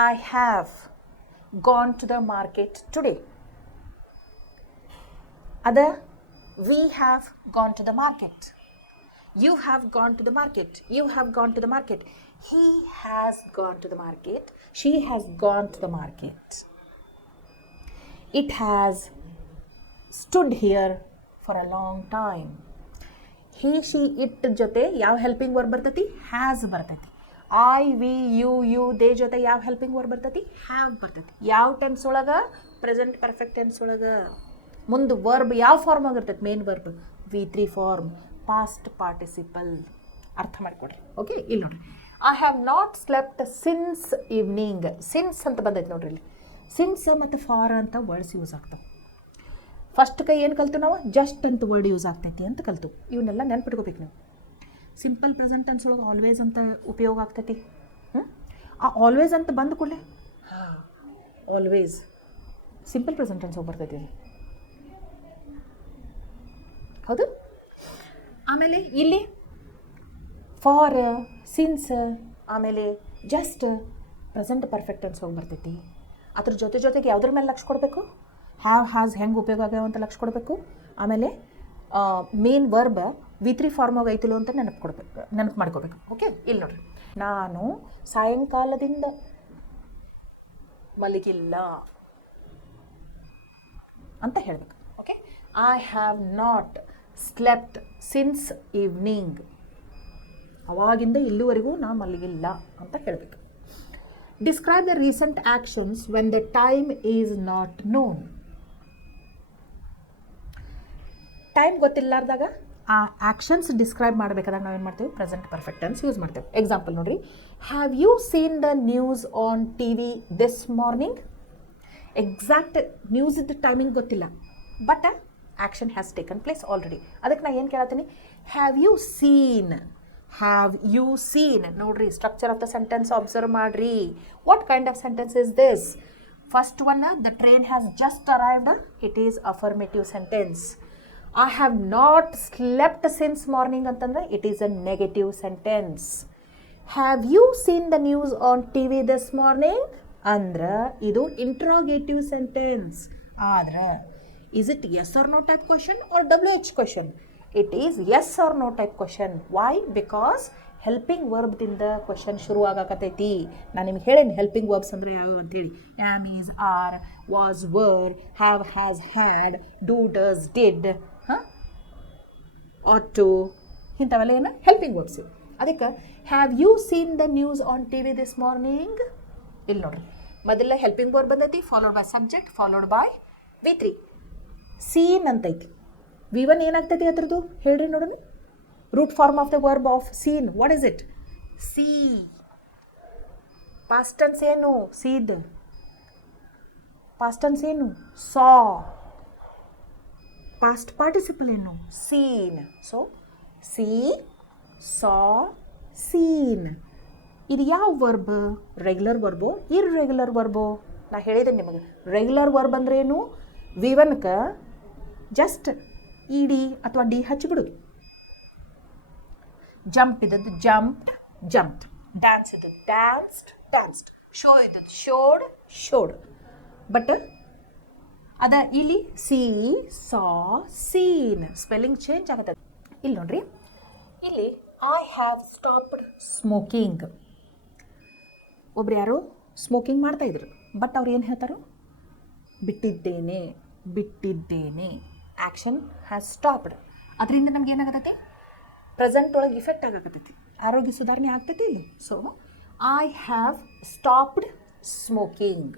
I have gone to the market today. Other, we have gone to the market. You have gone to the market. You have gone to the market. He has gone to the market. She has gone to the market. It has stood here for a long time. He she it ಜೊತೆ ಯಾವ helping verb ಬರ್ತೈತಿ? Has ಬರ್ತೈತಿ. I we you they ಜೊತೆ ಯಾವ helping verb ಬರ್ತೈತಿ? Have ಬರ್ತೈತಿ. ಯಾವ tense ಒಳಗೆ? ಪ್ರೆಸೆಂಟ್ ಪರ್ಫೆಕ್ಟ್ ಟೆನ್ಸ್ ಒಳಗೆ. ಮುಂದೆ ವರ್ಬ್ ಯಾವ ಫಾರ್ಮ್ ಆಗಿರ್ತೈತಿ? Main verb V3 form, past participle. ಅರ್ಥ ಮಾಡಿಕೊಡ್ರಿ. ಓಕೆ, ಇಲ್ಲಿ ನೋಡ್ರಿ, I have not slept since evening. Since ಅಂತ ಬಂದೈತೆ ನೋಡ್ರಿ ಇಲ್ಲಿ. ಸಿನ್ಸ್ ಮತ್ತು ಫಾರ್ ಅಂತ ವರ್ಡ್ಸ್ ಯೂಸ್ ಆಗ್ತಾವೆ. ಫಸ್ಟ್ ಕೈ ಏನು ಕಲ್ತು ನಾವು? ಜಸ್ಟ್ ಅಂತ ವರ್ಡ್ ಯೂಸ್ ಆಗ್ತೈತಿ ಅಂತ ಕಲ್ತು. ಇವನ್ನೆಲ್ಲ ನೆನ್ಪಿಟ್ಕೋಬೇಕು ನೀವು. ಸಿಂಪಲ್ ಪ್ರೆಸೆಂಟ್ ಟೆನ್ಸ್ ಒಳಗೆ ಆಲ್ವೇಸ್ ಅಂತ ಉಪಯೋಗ ಆಗ್ತೈತಿ. ಆ ಆಲ್ವೇಸ್ ಅಂತ ಬಂದ ಕೂಡಲೇ ಆಲ್ವೇಸ್ ಸಿಂಪಲ್ ಪ್ರೆಸೆಂಟ್ ಟೆನ್ಸ್ ಹೋಗಿ ಬರ್ತೈತಿ. ಹೌದು. ಆಮೇಲೆ ಇಲ್ಲಿ ಫಾರ್, ಸಿನ್ಸ್, ಆಮೇಲೆ ಜಸ್ಟ್ ಪ್ರೆಸೆಂಟ್ ಪರ್ಫೆಕ್ಟ್ ಟೆನ್ಸ್ ಹೋಗಿ ಬರ್ತೈತಿ. ಅದ್ರ ಜೊತೆಗೆ ಯಾವುದ್ರ ಮೇಲೆ ಲಕ್ಷ ಕೊಡಬೇಕು? ಹ್ಯಾವ್, ಹ್ಯಾಸ್ ಹೆಂಗೆ ಉಪಯೋಗ ಆಗ್ಯಾವ ಅಂತ ಲಕ್ಷ ಕೊಡಬೇಕು. ಆಮೇಲೆ ಮೇನ್ ವರ್ಬ್ V3 ಫಾರ್ಮಾಗ ಐತಿಲೋ ಅಂತ ನೆನಪು ಮಾಡ್ಕೋಬೇಕು. ಓಕೆ, ಇಲ್ಲಿ ನೋಡ್ರಿ, ನಾನು ಸಾಯಂಕಾಲದಿಂದ ಮಲಗಿಲ್ಲ ಅಂತ ಹೇಳಬೇಕು. Okay, I have not slept since evening. ಅವಾಗಿಂದ ಇಲ್ಲಿವರೆಗೂ ನಾ ಮಲಗಿಲ್ಲ ಅಂತ ಹೇಳಬೇಕು. Describe the recent actions when the time is not known. Time ಗೊತ್ತಿಲ್ಲಾರ್ದಾಗ ಆ ಆ್ಯಕ್ಷನ್ಸ್ ಡಿಸ್ಕ್ರೈಬ್ ಮಾಡಬೇಕಾದಾಗ ನಾವೇನು ಮಾಡ್ತೀವಿ? ಪ್ರೆಸೆಂಟ್ ಪರ್ಫೆಕ್ಟ್ ಟೆನ್ಸ್ ಯೂಸ್ ಮಾಡ್ತೇವೆ. ಎಕ್ಸಾಂಪಲ್ ನೋಡಿರಿ, have you seen the news on TV this morning? Exact ನ್ಯೂಸಿದ್ದು ಟೈಮಿಂಗ್ ಗೊತ್ತಿಲ್ಲ, but action has taken place already. ಅದಕ್ಕೆ ನಾನು ಏನು ಕೇಳತ್ತೀನಿ? Have you seen. Have you scene. ನೋಡ್ರಿ, structure of the sentence observe ಮಾಡ್ರಿ. What kind of sentence is this? First one, the train has just arrived. It is affirmative sentence. I have not slept since morning ಅಂತಂದ್ರೆ it is a negative sentence. Have you seen the news on TV this morning ಅಂದ್ರೆ ಇದು interrogative sentence. ಆದ್ರೆ is it yes or no type question or WH question? It is yes or no type question. Why? Because helping ವರ್ಬ್ದಿಂದ question ಶುರು ಆಗಕತ್ತೈತಿ. ನಾನು ನಿಮ್ಗೆ ಹೇಳೇನಿ helping verbs ಅಂದರೆ ಯಾವ್ಯಾವ ಅಂತೇಳಿ. Am, is, are, was, were, have, has, had, do, does, did, ought to, ಇಂಥವೆಲ್ಲ ಏನು ಹೆಲ್ಪಿಂಗ್ ವರ್ಬ್ಸ್. ಅದಕ್ಕೆ have you seen the news on TV this morning? ಇಲ್ಲಿ ನೋಡ್ರಿ, ಮೊದಲ ಹೆಲ್ಪಿಂಗ್ ವರ್ಬ್ ಬಂದೈತಿ, followed by subject, followed by V3. Seen ಅಂತೈತಿ. V1 ಏನಾಗ್ತೈತಿ ಅದ್ರದ್ದು ಹೇಳ್ರಿ ನೋಡೋಣ. Root form of the verb of seen, what is it? See. Past tense ಏನು? ಸೀದ್. ಪಾಸ್ಟ್ ಟೆನ್ಸ್ ಏನು? ಸಾ. ಪಾಸ್ಟ್ ಪಾರ್ಟಿಸಿಪಲ್ ಏನು? Seen. So see, saw, seen. ಇದು ಯಾವ ವರ್ಬ್? ರೆಗ್ಯುಲರ್ ವರ್ಬೋ ಇರ್ರೆಗ್ಯುಲರ್ ವರ್ಬೋ? ನಾ ಹೇಳಿದೆ ನಿಮಗೆ, ರೆಗ್ಯುಲರ್ ವರ್ಬ್ ಅಂದ್ರೆ ಏನು? V1ಕ್ಕೆ ಜಸ್ಟ್ ED ಅಥವಾ D ಹಚ್ಚಿಬಿಡೋದು. ಜಂಪ್ ಇದ್ದದ್ದು ಜಂಪ್ಡ್, ಜಂಪ್ಡ್. ಡ್ಯಾನ್ಸ್ ಇದ್ದದ್ದು ಡ್ಯಾನ್ಸ್ಡ್, ಡ್ಯಾನ್ಸ್ಡ್. ಶೋ ಇದ್ದದ್ದು ಶೋಡ್, ಶೋಡ್. ಬಟ್ ಅದ ಇಲ್ಲಿ see, saw, seen spelling change ಆಗತ್ತೆ. ಇಲ್ಲಿ ನೋಡ್ರಿ, ಇಲ್ಲಿ ಐ ಹ್ಯಾವ್ ಸ್ಟಾಪ್ಡ್ ಸ್ಮೋಕಿಂಗ್. ಒಬ್ರು ಯಾರು ಸ್ಮೋಕಿಂಗ್ ಮಾಡ್ತಾಯಿದ್ರು, ಬಟ್ ಅವ್ರು ಏನು ಹೇಳ್ತಾರೋ? ಬಿಟ್ಟಿದ್ದೇನೆ, ಬಿಟ್ಟಿದ್ದೇನೆ. Action has stopped. ಅದರಿಂದ ನಮ್ಗೆ ಏನಾಗತ್ತೈತಿ? ಪ್ರೆಸೆಂಟ್ ಒಳಗೆ ಇಫೆಕ್ಟ್ ಆಗಕತ್ತೈತಿ, ಆರೋಗ್ಯ ಸುಧಾರಣೆ ಆಗ್ತೈತಿ ಇಲ್ಲಿ. So I have stopped smoking.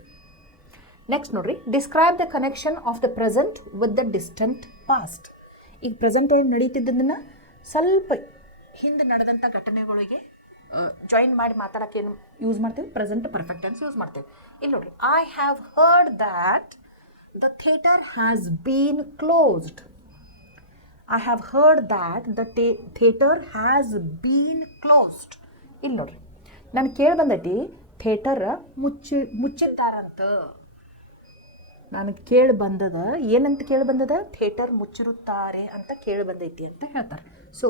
Next ನೋಡ್ರಿ, describe the connection of the present with the distant past. ಈಗ ಪ್ರೆಸೆಂಟ್ ಒಳಗೆ ನಡೀತಿದ್ದನ್ನು ಸ್ವಲ್ಪ ಹಿಂದೆ ನಡೆದಂಥ ಘಟನೆಗಳಿಗೆ ಜಾಯಿನ್ ಮಾಡಿ ಮಾತಾಡೋಕ್ಕೆ ಏನು ಯೂಸ್ ಮಾಡ್ತೀವಿ? ಪ್ರೆಸೆಂಟ್ ಪರ್ಫೆಕ್ಟ್ ಟೆನ್ಸ್ ಯೂಸ್ ಮಾಡ್ತೇವೆ. ಇಲ್ಲಿ ನೋಡ್ರಿ, I have heard that the theatre has been closed. I have heard that the theater has been closed. ಇಲ್ಲಿ ನೋಡ್ರಿ, ನಾನು ಕೇಳಿ ಬಂದೈತಿ ಥಿಯೇಟರ್ ಮುಚ್ಚಿದ್ದಾರಂತ. ನನಗೆ ಕೇಳಿ ಬಂದದ, ಏನಂತ ಕೇಳಿ ಬಂದದ? ಥಿಯೇಟರ್ ಮುಚ್ಚಿರುತ್ತಾರೆ ಅಂತ ಕೇಳಿ ಬಂದೈತಿ ಅಂತ ಹೇಳ್ತಾರೆ. ಸೊ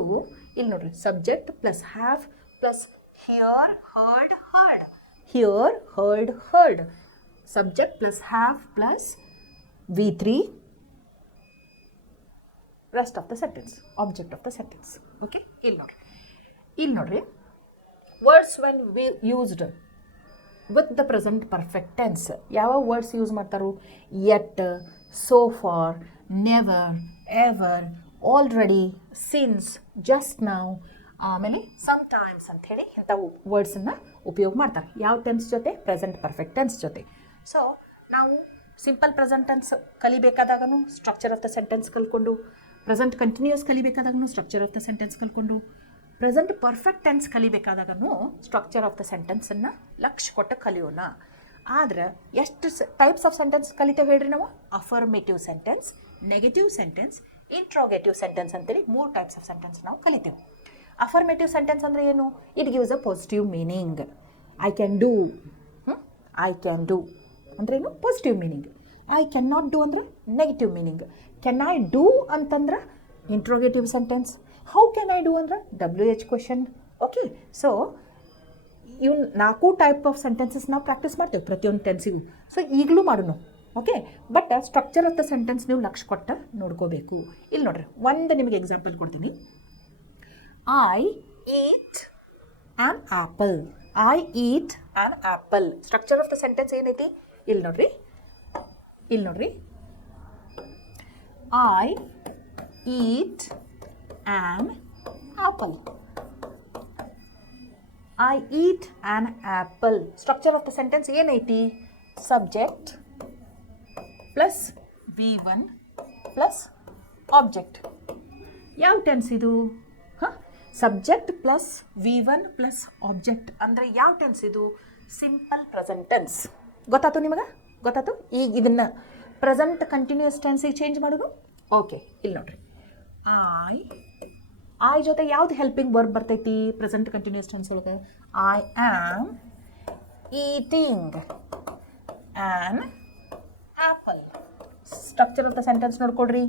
ಇಲ್ಲಿ ನೋಡ್ರಿ, subject plus have plus here, heard, heard. Here, heard, heard. Subject plus have plus V3, rest of the sentence, object of the sentence. Okay, ಇಲ್ಲಿ ನೋಡ್ರಿ, words when used with the present perfect tense. ಯಾವ words use ಮಾಡ್ತಾರೋ? Yet, so for, never, ever, already, since, just ನಾವು, ಆಮೇಲೆ some times ಅಂಥೇಳಿ ಇಂಥ ವರ್ಡ್ಸನ್ನು ಉಪಯೋಗ ಮಾಡ್ತಾರೆ. ಯಾವ ಟೆನ್ಸ್ ಜೊತೆ? ಪ್ರೆಸೆಂಟ್ ಪರ್ಫೆಕ್ಟ್ ಟೆನ್ಸ್ ಜೊತೆ. ಸೊ ನಾವು ಸಿಂಪಲ್ ಪ್ರೆಸೆಂಟ್ ಟೆನ್ಸ್ ಕಲಿಬೇಕಾದಾಗೂ ಸ್ಟ್ರಕ್ಚರ್ ಆಫ್ ದ ಸೆಂಟೆನ್ಸ್ ಕಲ್ಕೊಂಡು, ಪ್ರೆಸೆಂಟ್ ಕಂಟಿನ್ಯೂಸ್ ಕಲಿಬೇಕಾದಾಗೂ ಸ್ಟ್ರಕ್ಚರ್ ಆಫ್ ದ ಸೆಂಟೆನ್ಸ್ ಕಲ್ಕೊಂಡು, ಪ್ರೆಸೆಂಟ್ ಪರ್ಫೆಕ್ಟ್ ಟೆನ್ಸ್ ಕಲಿಬೇಕಾದಾಗೂ ಸ್ಟ್ರಕ್ಚರ್ ಆಫ್ ದ ಸೆಂಟೆನ್ಸನ್ನು ಲಕ್ಷ್ಯ ಕೊಟ್ಟು ಕಲಿಯೋಣ. ಆದ್ರೆ ಎಷ್ಟು ಟೈಪ್ಸ್ ಆಫ್ ಸೆಂಟೆನ್ಸ್ ಕಲಿತೇವೆ ಹೇಳ್ರಿ ನಾವು? Affirmative sentence, negative sentence, interrogative sentence ಅಂತೇಳಿ 3 ಟೈಪ್ಸ್ ಆಫ್ ಸೆಂಟೆನ್ಸ್ ನಾವು ಕಲಿತೇವೆ. ಅಫರ್ಮೇಟಿವ್ ಸೆಂಟೆನ್ಸ್ ಅಂದರೆ ಏನು? It gives a positive meaning. I can do, I can do ಅಂದ್ರೆ ಏನು? Positive meaning. I can not do ಅಂದ್ರೆ negative meaning. Can I do ಅಂತಂದ್ರೆ interrogative sentence. How can I do ಅಂದ್ರೆ WH question. Okay, so ಇವು 4 type of sentences ನಾವು practice ಮಾಡ್ತೇವೆ ಪ್ರತಿಯೊಂದು ಟೆನ್ಸಿಗೂ. ಸೊ ಈಗಲೂ ಮಾಡೋಣ. Okay, but structure of the sentence ನೀವು ಲಕ್ಷ್ಯ ಕೊಟ್ಟು ನೋಡ್ಕೋಬೇಕು. ಇಲ್ಲಿ ನೋಡ್ರಿ, ಒಂದು ನಿಮಗೆ ಎಕ್ಸಾಂಪಲ್ ಕೊಡ್ತೀನಿ. I eat an apple. I eat an apple. Structure of the sentence ಏನೈತಿ? ಇಲ್ಲಿ ನೋಡ್ರಿ, ಇಲ್ಲಿ ನೋಡ್ರಿ. I eat an apple. I eat an apple. Structure of the sentence ಏನೈತಿ? Subject plus V1 plus object. ಯಾವ ಟೆನ್ಸ್ ಇದು? Subject plus V1 plus object ಅಂದರೆ ಯಾವ ಟೆನ್ಸ್ ಇದು? Simple present tense. ಗೊತ್ತಾಯ್ತು ನಿಮಗೆ? ಗೊತ್ತಾಯ್ತು? ಈಗ ಇದನ್ನು ಪ್ರೆಸೆಂಟ್ ಕಂಟಿನ್ಯೂಸ್ ಟೆನ್ಸಿಗೆ ಚೇಂಜ್ ಮಾಡೋದು. ಓಕೆ, ಇಲ್ಲಿ ನೋಡ್ರಿ. ಐ ಜೊತೆ ಯಾವ್ದು ಹೆಲ್ಪಿಂಗ್ ವರ್ಬ್ ಬರ್ತೈತಿ ಪ್ರೆಸೆಂಟ್ ಕಂಟಿನ್ಯೂಸ್ ಟೆನ್ಸ್ ಒಳಗೆ? I am eating an apple. Structure of the sentence ನೋಡ್ಕೊಡ್ರಿ.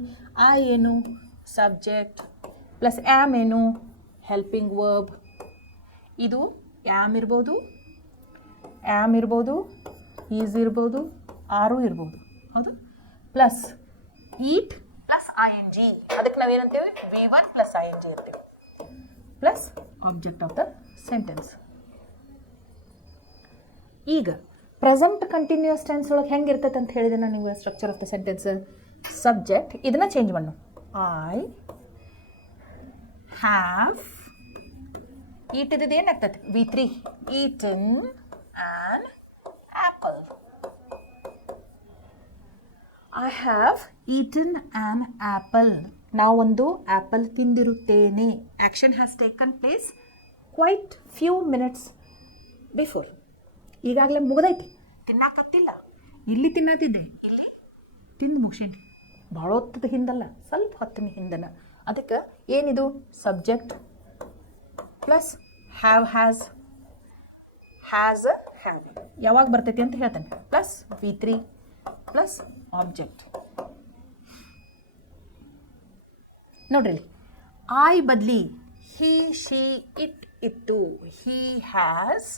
ಐ ಏನು? ಸಬ್ಜೆಕ್ಟ್ ಪ್ಲಸ್ ಆಮ್ ಏನು? Helping verb. ಇದು ಆಮ್ ಇರ್ಬೋದು, ಆಮ್ ಇರ್ಬೋದು, ಈಸ್ ಇರ್ಬೋದು, ಆರು ಇರ್ಬೋದು. ಹೌದು, ಪ್ಲಸ್ ಈಟ್ ಪ್ಲಸ್ ING. ಅದಕ್ಕೆ ನಾವೇನಂತೇವೆ? V1 ಪ್ಲಸ್ ING ಇರ್ತೀವಿ, plus object of the sentence. ಈಗ ಪ್ರೆಸೆಂಟ್ ಕಂಟಿನ್ಯೂಸ್ ಟೆನ್ಸ್ ಒಳಗೆ ಹೆಂಗೆ ಇರ್ತೈತೆ ಅಂತ ಹೇಳಿದೆ ನಾನು ನಿಮಗೆ. Structure of the sentence subject, ಇದನ್ನು ಚೇಂಜ್ ಮಾಡೋಣ. ಐ ಹ್ಯಾವ್ ಈಟಿದ್ದು ಏನಾಗ್ತೈತೆ? V3. Eaten an apple. I have eaten an apple. ನಾವೊಂದು ಆ್ಯಪಲ್ ತಿಂದಿರುತ್ತೇನೆ. Action has taken place quite few minutes before. ಈಗಾಗಲೇ ಮುಗ್ದೈತಿ, ತಿನ್ನಾಕತ್ತಿಲ್ಲ. ಇಲ್ಲಿ ತಿನ್ನತ್ತಿದ್ದೆ, ಇಲ್ಲಿ ತಿಂದು ಮುಗಿಸೇನಿ. ಭಾಳ ಹೊತ್ತದ ಹಿಂದಲ್ಲ, ಸ್ವಲ್ಪ ಹೊತ್ತಿನ ಹಿಂದನ. ಅದಕ್ಕೆ ಏನಿದು? Subject plus have, has, has, have ಯಾವಾಗ ಬರ್ತೈತಿ ಅಂತ ಹೇಳ್ತಾನೆ. Plus V3 plus object. ನೋಡ್ರಿ, ಐ ಬದಲಿ ಹಿ, ಶಿ, ಇಟ್ ಇತ್ತು. He has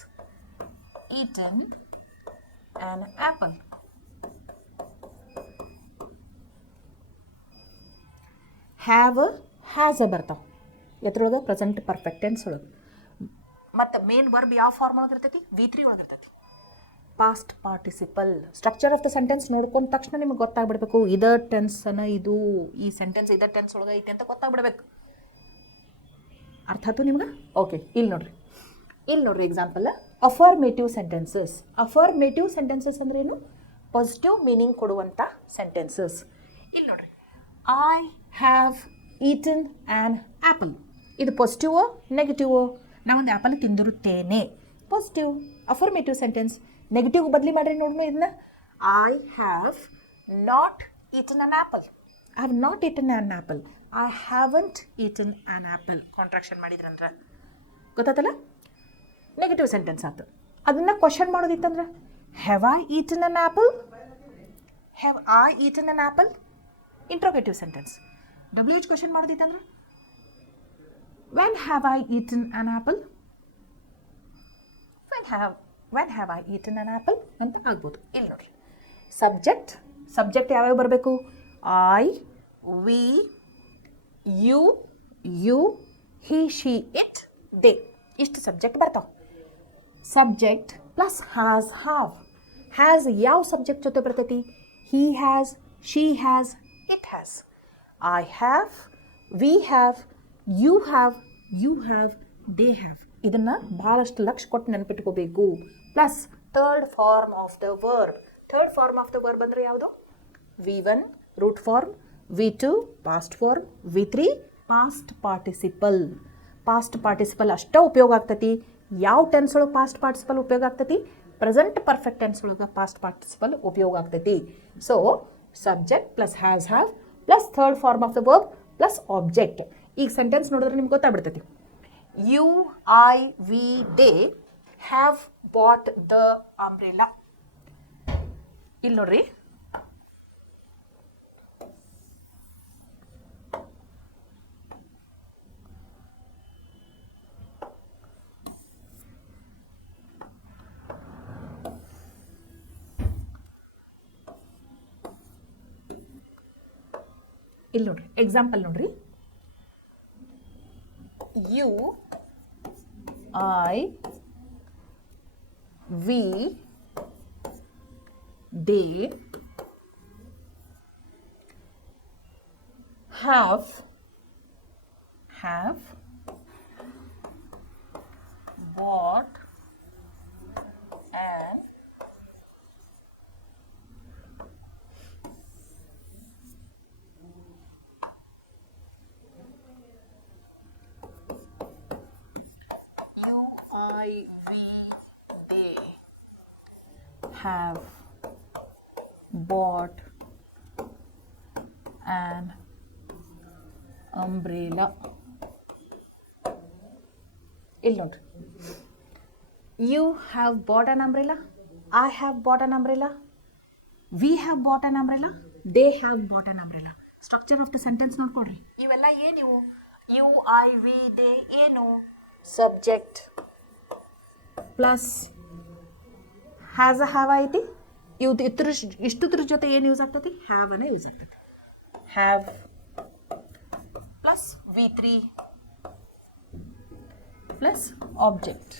eaten an apple. Have, has ಬರ್ತಾವೆ ಎದ್ರೊಳಗೆ? ಪ್ರೆಸೆಂಟ್ ಪರ್ಫೆಕ್ಟ್ ಟೆನ್ಸ್ ಒಳಗೆ. ಮತ್ತು ಮೇನ್ ವರ್ಬ್ ಯಾವ ಫಾರ್ಮ್ ಒಳಗೆ ಇರ್ತೈತಿ? V3 ಒಳಗೆ ಇರ್ತೈತಿ. Past participle. Structure of the sentence ನೋಡ್ಕೊಂಡ ತಕ್ಷಣ ನಿಮಗೆ ಗೊತ್ತಾಗ್ಬಿಡ್ಬೇಕು, ಇದರ ಟೆನ್ಸನ್ನು ಇದು, ಈ ಸೆಂಟೆನ್ಸ್ ಇದರ ಟೆನ್ಸ್ ಒಳಗೆ ಐತೆ ಅಂತ ಗೊತ್ತಾಗ್ಬಿಡ್ಬೇಕು. ಅರ್ಥ ಆಯ್ತು ನಿಮ್ಗೆ? ಓಕೆ, ಇಲ್ಲಿ ನೋಡ್ರಿ, ಇಲ್ಲಿ ನೋಡ್ರಿ example. Affirmative sentences. Affirmative sentences ಅಂದ್ರೆ ಏನು? ಪಾಸಿಟಿವ್ ಮೀನಿಂಗ್ ಕೊಡುವಂಥ ಸೆಂಟೆನ್ಸಸ್. ಇಲ್ಲಿ ನೋಡ್ರಿ, I have eaten an apple. ಇದು ಪಾಸಿಟಿವೋ ನೆಗೆಟಿವೋ? ನಾವೊಂದು ಆ್ಯಪಲ್ ತಿಂದಿರುತ್ತೇನೆ, ಪಾಸಿಟಿವ್ ಅಫರ್ಮೇಟಿವ್ ಸೆಂಟೆನ್ಸ್. ನೆಗೆಟಿವ್ ಬದಲಿ ಮಾಡ್ರಿ ನೋಡೋಣ ಇದನ್ನ. I have not eaten an apple. I have not eaten an apple. I haven't eaten an apple. Contraction ಮಾಡಿದ್ರಂದ್ರೆ ಗೊತ್ತಾತಲ್ಲ? ನೆಗೆಟಿವ್ ಸೆಂಟೆನ್ಸ್ ಆಯ್ತು. ಅದನ್ನು ಕ್ವಶನ್ ಮಾಡೋದಿತ್ತಂದ್ರೆ, have I eaten an apple? Have I eaten an apple? Interrogative sentence. WH question ಮಾಡೋದಿತ್ತಂದ್ರೆ, when have I eaten an apple? When have I eaten an apple ಅಂತ ಆಗ್ಬೋದು. ಇಲ್ಲಿ ನೋಡ್ರಿ, ಸಬ್ಜೆಕ್ಟ್ ಯಾವ್ಯಾವ ಬರಬೇಕು? I, we, you, he, she, it, they. ಇಷ್ಟು subject ಬರ್ತಾವೆ. Subject plus has, have. Has ಯಾವ ಸಬ್ಜೆಕ್ಟ್ ಜೊತೆ ಬರ್ತೈತಿ? He has, she has, it has. I have, we have, you have, you have, they have. ಇದನ್ನು ಭಾಳಷ್ಟು ಲಕ್ಷ ಕೊಟ್ಟು ನೆನಪಿಟ್ಕೋಬೇಕು. Plus third form of the verb. Third form of the verb ಅಂದರೆ ಯಾವುದು? V1 root form, V2 past form, V3 past participle. Past participle ಅಷ್ಟೇ ಉಪಯೋಗ ಆಗ್ತೈತಿ. ಯಾವ ಟೆನ್ಸ್ ಒಳಗೆ ಪಾಸ್ಟ್ ಪಾರ್ಟಿಸಿಪಲ್ ಉಪಯೋಗ ಆಗ್ತೈತಿ? ಪ್ರೆಸೆಂಟ್ ಪರ್ಫೆಕ್ಟ್ ಟೆನ್ಸ್ ಒಳಗೆ ಪಾಸ್ಟ್ ಪಾರ್ಟಿಸಿಪಲ್ ಉಪಯೋಗ ಆಗ್ತೈತಿ. So subject plus has have plus third form of the verb plus object. ಈಗ ಸೆಂಟೆನ್ಸ್ ನೋಡಿದ್ರೆ ನಿಮ್ಗೆ ಗೊತ್ತಾಗ್ಬಿಡ್ತೈತಿ. You, I, we, they have bought the umbrella. ಇಲ್ಲಿ ನೋಡ್ರಿ, ಇಲ್ಲಿ ನೋಡ್ರಿ ಎಕ್ಸಾಂಪಲ್ ನೋಡ್ರಿ. You, I, we, they have bought and they have bought an umbrella. ಇಲ್ಲಿ ನೋಡ್ರಿ, you have bought an umbrella, I have bought an umbrella, we have bought an umbrella, they have bought an umbrella. Structure of the sentence ನೋಡ್ಕೊಡ್ರಿ. ಇವೆಲ್ಲ ಏನಿವು? You, I, we, they ಏನು? Subject plus has uh have ಐತಿ. ಇಷ್ಟುದ್ರ ಜೊತೆ ಏನು use ಆಗ್ತೈತಿ? Have ಅನ್ನ ಯೂಸ್ ಆಗ್ತೈತಿ. Have plus V3 plus object.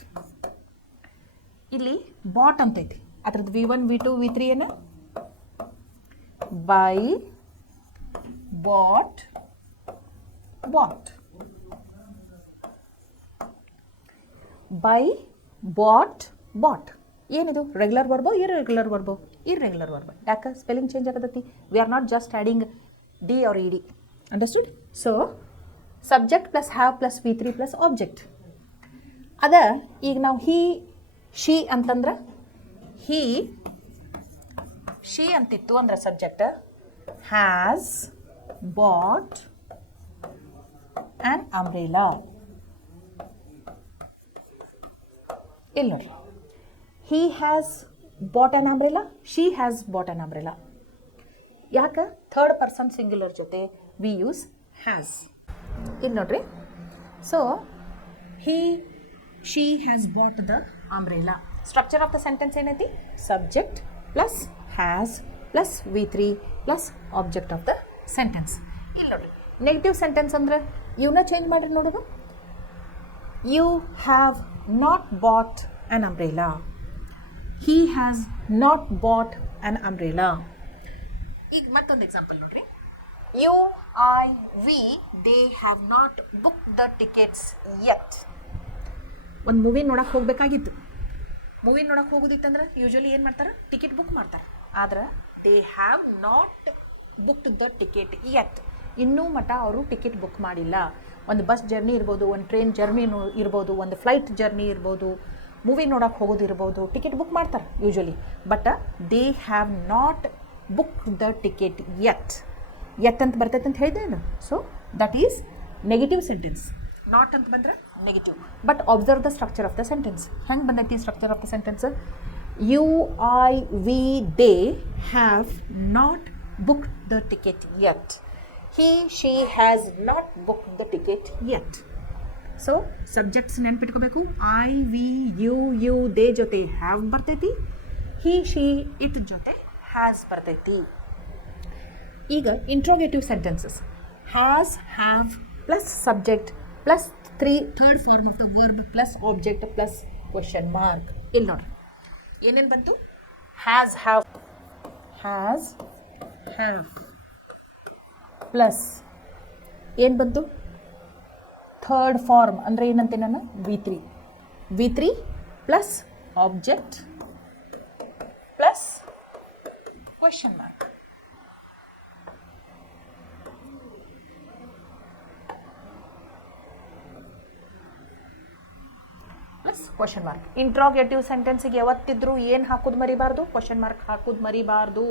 ಇಲ್ಲಿ ಬಾಟ್ ಅಂತೈತಿ, ಅದ್ರದ್ದು V1, V2, V3 ಏನು? Buy, bought, bought. Buy, bought, bought. ಏನಿದು? ರೆಗ್ಯುಲರ್ ವರ್ಬೋ ಇರ್ರೆಗ್ಯುಲರ್ ವರ್ಬೋ? Irregular verb. ಯಾಕೆ ಸ್ಪೆಲ್ಲಿಂಗ್ ಚೇಂಜ್ ಆಗತೈತಿ? We are not just adding D or E D. Understood? So subject plus have plus V3 plus object. ಅದ ಈಗ ನಾವು ಹಿ, she ಅಂತಂದ್ರೆ, ಹಿ, she ಅಂತಿತ್ತು ಅಂದ್ರೆ subject has bought an umbrella. ಇಲ್ಲಿ ನೋಡಿ, he has bought an umbrella, she has bought an umbrella. ಯಾಕೆ? Third person singular ಜೊತೆ ವಿ ಯೂಸ್ ಹ್ಯಾಸ್. ಇಲ್ಲಿ ನೋಡ್ರಿ, so he, she has bought the umbrella. Structure of the sentence ಏನೈತಿ? Subject plus has plus V3 plus object of the sentence. ಇಲ್ಲಿ ನೋಡ್ರಿ, negative sentence ಅಂದ್ರೆ ಇವನ್ನ change ಮಾಡ್ರಿ ನೋಡೋದು. You have not bought an umbrella. He has not bought an umbrella. ಈಗ ಮತ್ತೊಂದು example ನೋಡ್ರಿ. You, I, we, they have not book the tickets yet. ಒಂದು ಮೂವಿ ನೋಡಕ್ಕೆ ಹೋಗಬೇಕಾಗಿತ್ತು. ಮೂವಿ ನೋಡಕ್ಕೆ ಹೋಗೋದಿತ್ತಂದ್ರೆ ಯೂಶ್ವಲಿ ಏನು ಮಾಡ್ತಾರೆ? ಟಿಕೆಟ್ ಬುಕ್ ಮಾಡ್ತಾರೆ. ಆದ್ರೆ they have not booked the ticket yet. ಇನ್ನೂ ಮಟ್ಟ ಅವರು ಟಿಕೆಟ್ ಬುಕ್ ಮಾಡಿಲ್ಲ. ಒಂದು ಬಸ್ ಜರ್ನಿ ಇರ್ಬೋದು, ಒಂದು ಟ್ರೈನ್ ಜರ್ನಿ ಇರ್ಬೋದು, ಒಂದು ಫ್ಲೈಟ್ ಜರ್ನಿ ಇರ್ಬೋದು, ಮೂವಿ ನೋಡೋಕೆ ಹೋಗೋದು ಇರ್ಬೋದು, ಟಿಕೆಟ್ ಬುಕ್ ಮಾಡ್ತಾರೆ usually. But they have not book the ticket yet. Yet ಅಂತ ಬರ್ತೈತೆ ಅಂತ ಹೇಳಿದೆ ನಾನು. So that is negative sentence. Not ಅಂತ ಬಂದರೆ negative. But observe the structure of the sentence. ಹೆಂಗೆ ಬಂದೈತಿ structure of the sentence? You, I, we, they have not booked the ticket yet. He, she has not booked the ticket yet. So subjects ನೆನ್ಪಿಟ್ಕೋಬೇಕು. I, we, you, they ಜೊತೆ have ಬರ್ತೈತಿ. He, she, it ಜೊತೆ has ಬರ್ತೈತಿ. ಈಗ interrogative sentences. Has, have plus subject plus third form of the verb plus object plus question mark. ಇಲ್ಲಿ ನೋಡ್ರಿ ಏನೇನು ಬಂತು? ಹ್ಯಾಸ್, ಹ್ಯಾವ್ ಪ್ಲಸ್ ಏನು ಬಂತು? ಥರ್ಡ್ ಫಾರ್ಮ್ ಅಂದರೆ ಏನಂತೆ ನಾನು ವಿ3 plus object plus question mark. Plus question mark. Interrogative ಸೆಂಟೆನ್ಸಿಗೆ ಯಾವತ್ತಿದ್ರೂ ಏನು ಹಾಕೋದು ಮರಿಬಾರ್ದು? ಕ್ವೆಶನ್ ಮಾರ್ಕ್ ಹಾಕೋದು ಮರಿಬಾರ್ದು.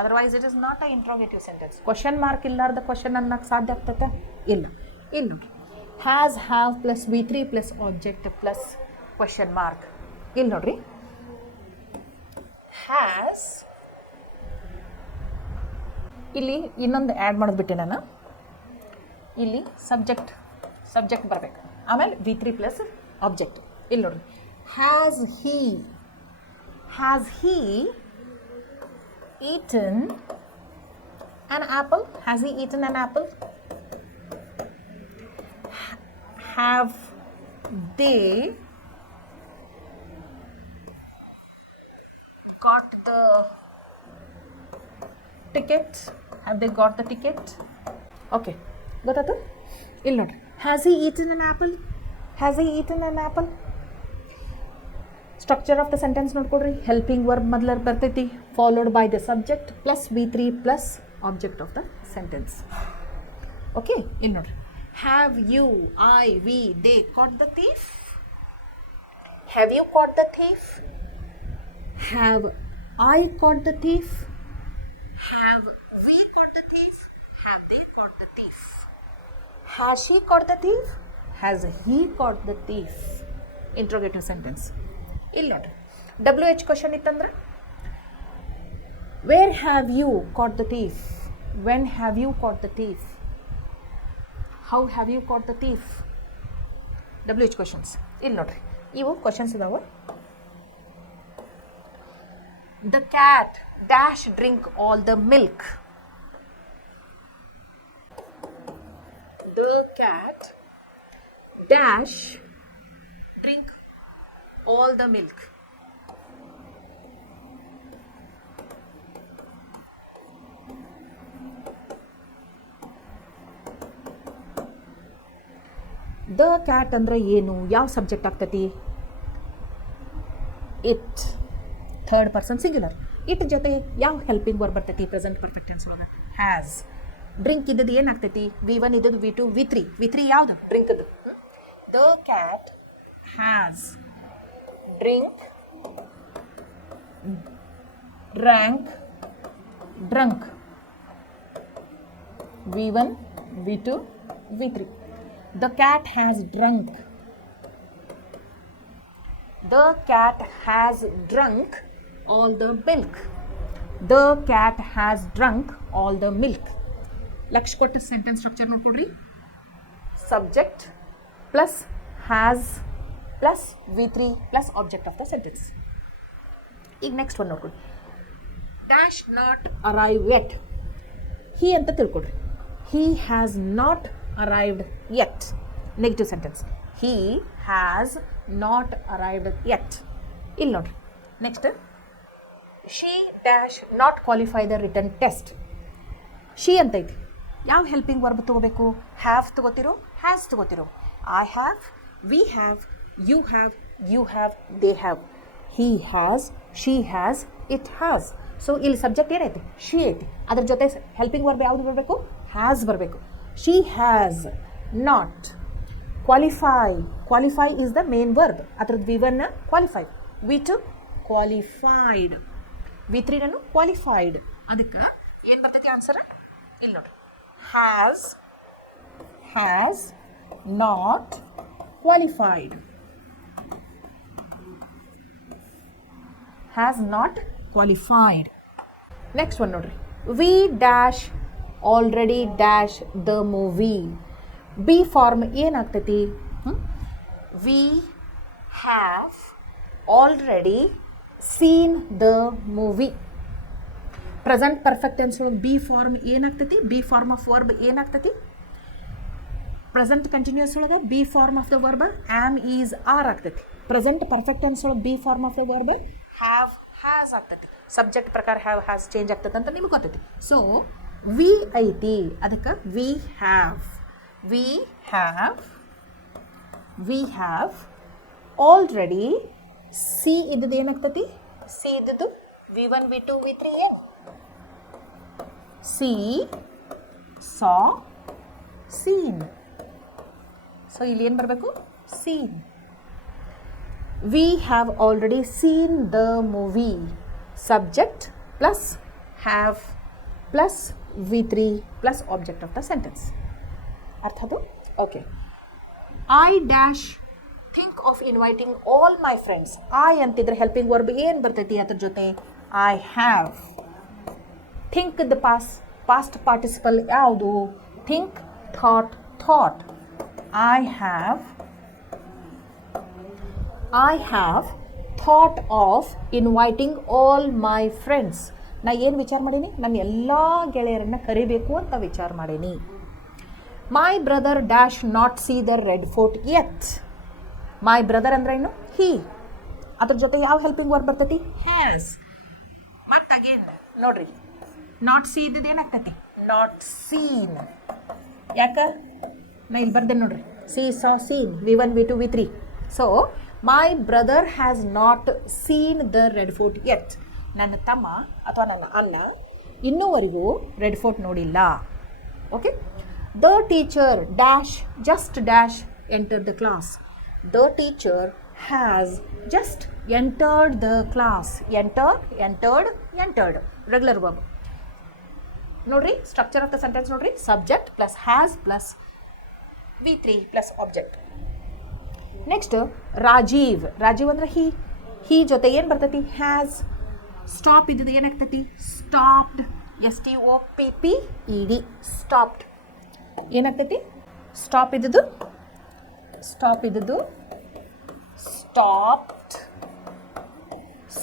Otherwise it is not a interrogative sentence. Question mark ಇಲ್ಲಾರ್ದ ಕ್ವೆಶನ್ ಅನ್ನಕ್ಕೆ ಸಾಧ್ಯ ಆಗ್ತೈತೆ? ಇಲ್ಲ. ಇನ್ನು ಹ್ಯಾಸ್, ಹ್ಯಾವ್ ಪ್ಲಸ್ ವಿ3 plus object plus question mark. ಇಲ್ಲಿ ನೋಡ್ರಿ, ಹ್ಯಾಸ್ ಇಲ್ಲಿ ಇನ್ನೊಂದು ಆ್ಯಡ್ ಮಾಡೋದ್ಬಿಟ್ಟೆ ನಾನು. ಇಲ್ಲಿ ಸಬ್ಜೆಕ್ಟ್ ಬರಬೇಕು, ಆಮೇಲೆ ವಿ3 ಪ್ಲಸ್ ಆಬ್ಜೆಕ್ಟ್. ಇಲ್ಲಿ ನೋಡ್ರಿ, has Hi eaten an apple? Has he eaten an apple? Have they got the ticket? Have they got the ticket? Okay, ಗೊತ್ತಾಯ್ತು? ಇಲ್ಲಿ ನೋಡ್ರಿ, has he eaten an apple? Has he eaten an apple? Structure of the sentence ನೋಡ್ಕೊಡ್ರಿ. Helping verb ಮೊದಲ ಬರ್ತೈತಿ, followed by the subject plus ವಿ3 plus object of the sentence. Okay, ಇನ್ನು ನೋಡ್ರಿ, have you, I, we, they caught the thief? Have you caught the thief? Have I caught the thief? Have we caught the thief? Have they caught the thief? Has she caught the thief? Has he caught the thief? Interrogative sentence. ಇಲ್ಲಿ ನೋಡ್ರಿ, WH question ಇತ್ತಂದ್ರೆ where have you caught the thief? When have you caught the thief? How have you caught the thief? WH questions. ಇಲ್ಲಿ ನೋಡ್ರಿ, ಇವು questions ಇದಾವೆ. The cat dash drink all the milk. The cat dash drink all the milk. The cat ಅಂದ್ರೆ ಏನು? ಯಾವ subject ಆಗ್ತೈತಿ? It, third person singular. It ಜೊತೆ ಯಾವ ಹೆಲ್ಪಿಂಗ್ ವರ್ಬ್ ಬರ್ತೈತಿ? ಪ್ರೆಸೆಂಟ್ ಪರ್ಫೆಕ್ಟ್ ಟೆನ್ಸ್ ಒಳಗೆ ಹ್ಯಾಸ್. ಡ್ರಿಂಕ್ ಇದ್ದದ್ದು ಏನಾಗ್ತೈತಿ? ವಿ1 ಇದ್ದದ್ದು ವಿ2 ವಿ3 ಯಾವುದು? Drink. The cat has drink, drank, drunk. V1, V2, V3. The cat has drunk. The cat has drunk all the milk. The cat has drunk all the milk. ಲಕ್ಷ ಕೊಟ್ಟ sentence structure ನೋಡ್ಕೊಡ್ರಿ. Subject plus has plus ವಿ3 plus object of the sentence. ಈಗ next ಒಂದು ನೋಡ್ಕೊಡಿ, dash not arrive yet. He ಅಂತ ತಿಳ್ಕೊಡ್ರಿ. He has not arrived yet. Negative sentence. He has not arrived yet. ಇಲ್ಲಿ ನೋಡ್ರಿ, next she dash not qualify the return test. She ಅಂತ ಐತಿ, ಯಾವ ಹೆಲ್ಪಿಂಗ್ ವರ್ಬ್ ತಗೋಬೇಕು? ಹ್ಯಾವ್ ತಗೋತಿರೋ, ಹ್ಯಾಸ್ ತಗೋತಿರೋ? I have, we have, you have, they have. He has, she has, it has. So ಇಲ್ಲಿ subject ಏನೈತಿ? ಶಿ ಐತಿ. ಅದ್ರ ಜೊತೆ ಹೆಲ್ಪಿಂಗ್ ವರ್ಬ್ ಯಾವುದು ಬರಬೇಕು? ಹ್ಯಾಸ್ ಬರಬೇಕು. She has not qualify is the main verb. ಅದ್ರದ್ದು ವಿ1 ಕ್ವಾಲಿಫೈಡ್, ವಿ2 ಕ್ವಾಲಿಫೈಡ್, ವಿ3 ಕ್ವಾಲಿಫೈಡ್. ಅದಕ್ಕೆ ಏನು ಬರ್ತೈತಿ ಆನ್ಸರ್? ಇಲ್ಲಿ ನೋಡ್ರಿ, has not qualified. has not qualified. Next one ನೋಡ್ರಿ, we dash already dash the movie. Be form ಏನಾಗ್ತೈತಿ? we have already seen the movie. Present perfect tense ಒಳಗೆ be form ಏನಾಗ್ತೈತಿ? Be form of verb ಏನಾಗ್ತೈತಿ? Present continuous ಒಳಗೆ be form of the verb am, is, are ಆಗ್ತೈತಿ. Present perfect tense ಒಳಗೆ be form of the verb have, has ಆಗ್ತೈತಿ. Subject ಪ್ರಕಾರ have, has change ಆಗ್ತೈತೆ ಅಂತ ನಿಮ್ಗೆ ಗೊತ್ತೈತಿ. ಸೊ ವಿ ಐತಿ ಅದಕ್ಕೆ ವಿ ಹ್ಯಾವ್ ಆಲ್ರೆಡಿ ಸಿ ಇದ್ದದ್ದು ಏನಾಗ್ತತಿ ಸಿ ಇದ್ದದ್ದು V1 V2 V3 ಏನು ಸಿ ಸಾ ಸೀನ್ ಸೊ ಇಲ್ಲಿ ಏನು ಬರಬೇಕು seen we have already seen the movie subject plus have plus V3 plus object of the sentence ಅರ್ಥ ಅದು okay I dash think of inviting all my friends I ಅಂತಿದ್ರೆ helping verb ಏನು ಬರ್ತೈತಿ ಅದ್ರ ಜೊತೆ I have think the past participle ಯಾವುದು think thought I have thought of inviting all my friends ನಾ ಏನು ವಿಚಾರ ಮಾಡೀನಿ ನನ್ನ ಎಲ್ಲ ಗೆಳೆಯರನ್ನು ಕರಿಬೇಕು ಅಂತ ವಿಚಾರ ಮಾಡೀನಿ my brother dash not see the Red Fort yet my brother ಅಂದ್ರೆ ಏನು ಹೀ ಅದ್ರ ಜೊತೆ ಯಾವ ಹೆಲ್ಪಿಂಗ್ ವರ್ಬ್ ಬರ್ತೈತಿ ಹ್ಯಾಸ್ ಮತ್ತು ಅಗೇನ್ ನೋಡ್ರಿ ನಾಟ್ ಸಿ ಇದ್ದದ್ದು ಏನಾಗ್ತೈತಿ ನಾಟ್ ಸೀನ್ ಯಾಕೆ ನಾ ಇಲ್ಲಿ ಬರ್ದೇನೆ ನೋಡ್ರಿ see saw seen V1 V2 V3 so my brother has not seen the Red Fort yet ನನ್ನ ತಮ್ಮ ಅಥವಾ ನನ್ನ ಅಣ್ಣ ಇನ್ನೂವರೆಗೂ ರೆಡ್ ಫೋರ್ಟ್ ನೋಡಿಲ್ಲ okay the teacher dash just dash enter the class the teacher has just entered the class entered regular verb ನೋಡ್ರಿ structure of the sentence ನೋಡ್ರಿ subject plus has plus V3 plus object next Rajiv ಅಂದ್ರೆ he ಜೊತೆ ಏನು ಬರ್ತೈತಿ has stop ಇದ್ದದ್ದು ಏನಾಗ್ತೈತಿ stopped STOPPED stopped ಏನಾಗ್ತೈತಿ stop ಇದ್ದದ್ದು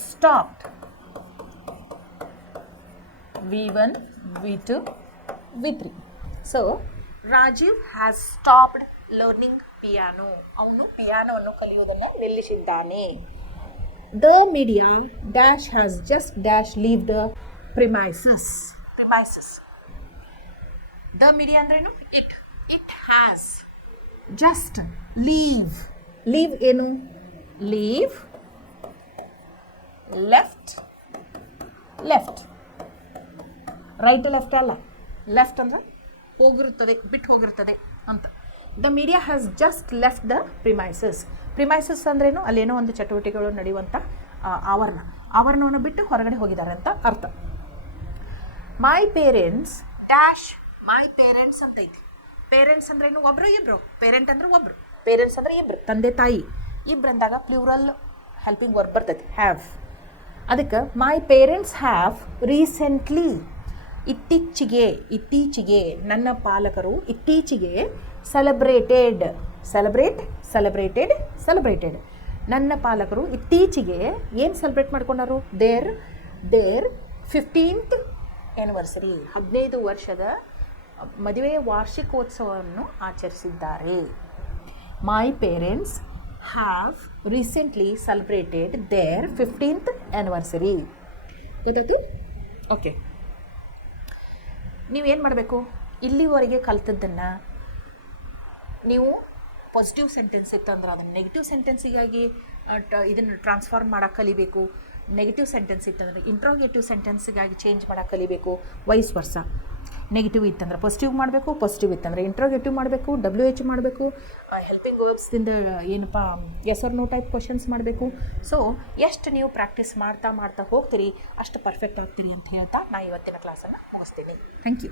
stopped V1 V2 V3 so Rajiv has stopped learning piano ಅವನು ಪಿಯಾನೋವನ್ನು ಕಲಿಯೋದನ್ನು ನಿಲ್ಲಿಸಿದ್ದಾನೆ the media dash has just dash leave the premises the media ಅಂದ್ರೇನು ಇಟ್ ಹ್ಯಾಸ್ ಜಸ್ಟ್ ಲೀವ್ ಏನು ಲೀವ್ ಲೆಫ್ಟ್ ರೈಟ್ ಲೆಫ್ಟ್ ಅಲ್ಲ left ಅಂದ್ರೆ ಬಿಟ್ಟು ಹೋಗಿರುತ್ತದೆ ಅಂತ the media has just left the premises ಅಂದ್ರೇನು ಅಲ್ಲೇನೋ ಒಂದು ಚಟುವಟಿಕೆಗಳು ನಡೆಯುವಂಥ ಆವರಣವನ್ನು ಬಿಟ್ಟು ಹೊರಗಡೆ ಹೋಗಿದ್ದಾರೆ ಅಂತ ಅರ್ಥ ಮೈ ಪೇರೆಂಟ್ಸ್ ಅಂತ ಐತಿ ಪೇರೆಂಟ್ಸ್ ಅಂದ್ರೇನು ಒಬ್ರು ಇಬ್ರು ಪೇರೆಂಟ್ ಅಂದ್ರೆ ಒಬ್ರು ಪೇರೆಂಟ್ಸ್ ಅಂದ್ರೆ ಇಬ್ರು ತಂದೆ ತಾಯಿ ಇಬ್ರು ಅಂದಾಗ ಪ್ಲೂರಲ್ ಹೆಲ್ಪಿಂಗ್ ವರ್ಬ್ ಬರ್ತೈತಿ ಹ್ಯಾವ್ ಅದಕ್ಕೆ ಮೈ ಪೇರೆಂಟ್ಸ್ ಹ್ಯಾವ್ ರೀಸೆಂಟ್ಲಿ ಇತ್ತೀಚೆಗೆ ನನ್ನ ಪಾಲಕರು ಇತ್ತೀಚೆಗೆ ಸೆಲೆಬ್ರೇಟೆಡ್ ನನ್ನ ಪಾಲಕರು ಇತ್ತೀಚೆಗೆ ಏನು ಸೆಲೆಬ್ರೇಟ್ ಮಾಡ್ಕೊಂಡಾರು ದೇರ್ 15th ಆ್ಯನಿವರ್ಸರಿ 15 ವರ್ಷದ ಮದುವೆಯ ವಾರ್ಷಿಕೋತ್ಸವವನ್ನು ಆಚರಿಸಿದ್ದಾರೆ my parents have recently celebrated their 15th anniversary ಗೊತ್ತಾಯ್ತು ಓಕೆ ನೀವೇನು ಮಾಡಬೇಕು ಇಲ್ಲಿವರೆಗೆ ಕಲ್ತದ್ದನ್ನು ನೀವು ಪಾಸಿಟಿವ್ ಸೆಂಟೆನ್ಸ್ ಇತ್ತಂದ್ರೆ ಅದನ್ನು ನೆಗೆಟಿವ್ ಸೆಂಟೆನ್ಸಿಗಾಗಿ ಇದನ್ನು ಟ್ರಾನ್ಸ್ಫಾರ್ಮ್ ಮಾಡೋಕೆ ಕಲಿಬೇಕು ನೆಗೆಟಿವ್ ಸೆಂಟೆನ್ಸ್ ಇತ್ತಂದ್ರೆ ಇಂಟ್ರೋಗೇಟಿವ್ ಸೆಂಟೆನ್ಸಿಗಾಗಿ ಚೇಂಜ್ ಮಾಡೋಕೆ ಕಲಿಬೇಕು ವೈಸ್ ವರ್ಸ ನೆಗೆಟಿವ್ ಇತ್ತಂದ್ರೆ ಪಾಸಿಟಿವ್ ಮಾಡಬೇಕು ಪಾಸಿಟಿವ್ ಇತ್ತಂದ್ರೆ ಇಂಟ್ರೋಗೇಟಿವ್ ಮಾಡಬೇಕು WH ಮಾಡಬೇಕು ಹೆಲ್ಪಿಂಗ್ ವರ್ಬ್ಸ್ದಿಂದ ಏನಪ್ಪ yes or no type questions ಮಾಡಬೇಕು ಸೊ ಎಷ್ಟು ನೀವು ಪ್ರಾಕ್ಟೀಸ್ ಮಾಡ್ತಾ ಹೋಗ್ತೀರಿ ಅಷ್ಟು ಪರ್ಫೆಕ್ಟ್ ಆಗ್ತೀರಿ ಅಂತ ಹೇಳ್ತಾ ನಾನು ಇವತ್ತಿನ ಕ್ಲಾಸನ್ನು ಮುಗಿಸ್ತೀನಿ ಥ್ಯಾಂಕ್ ಯು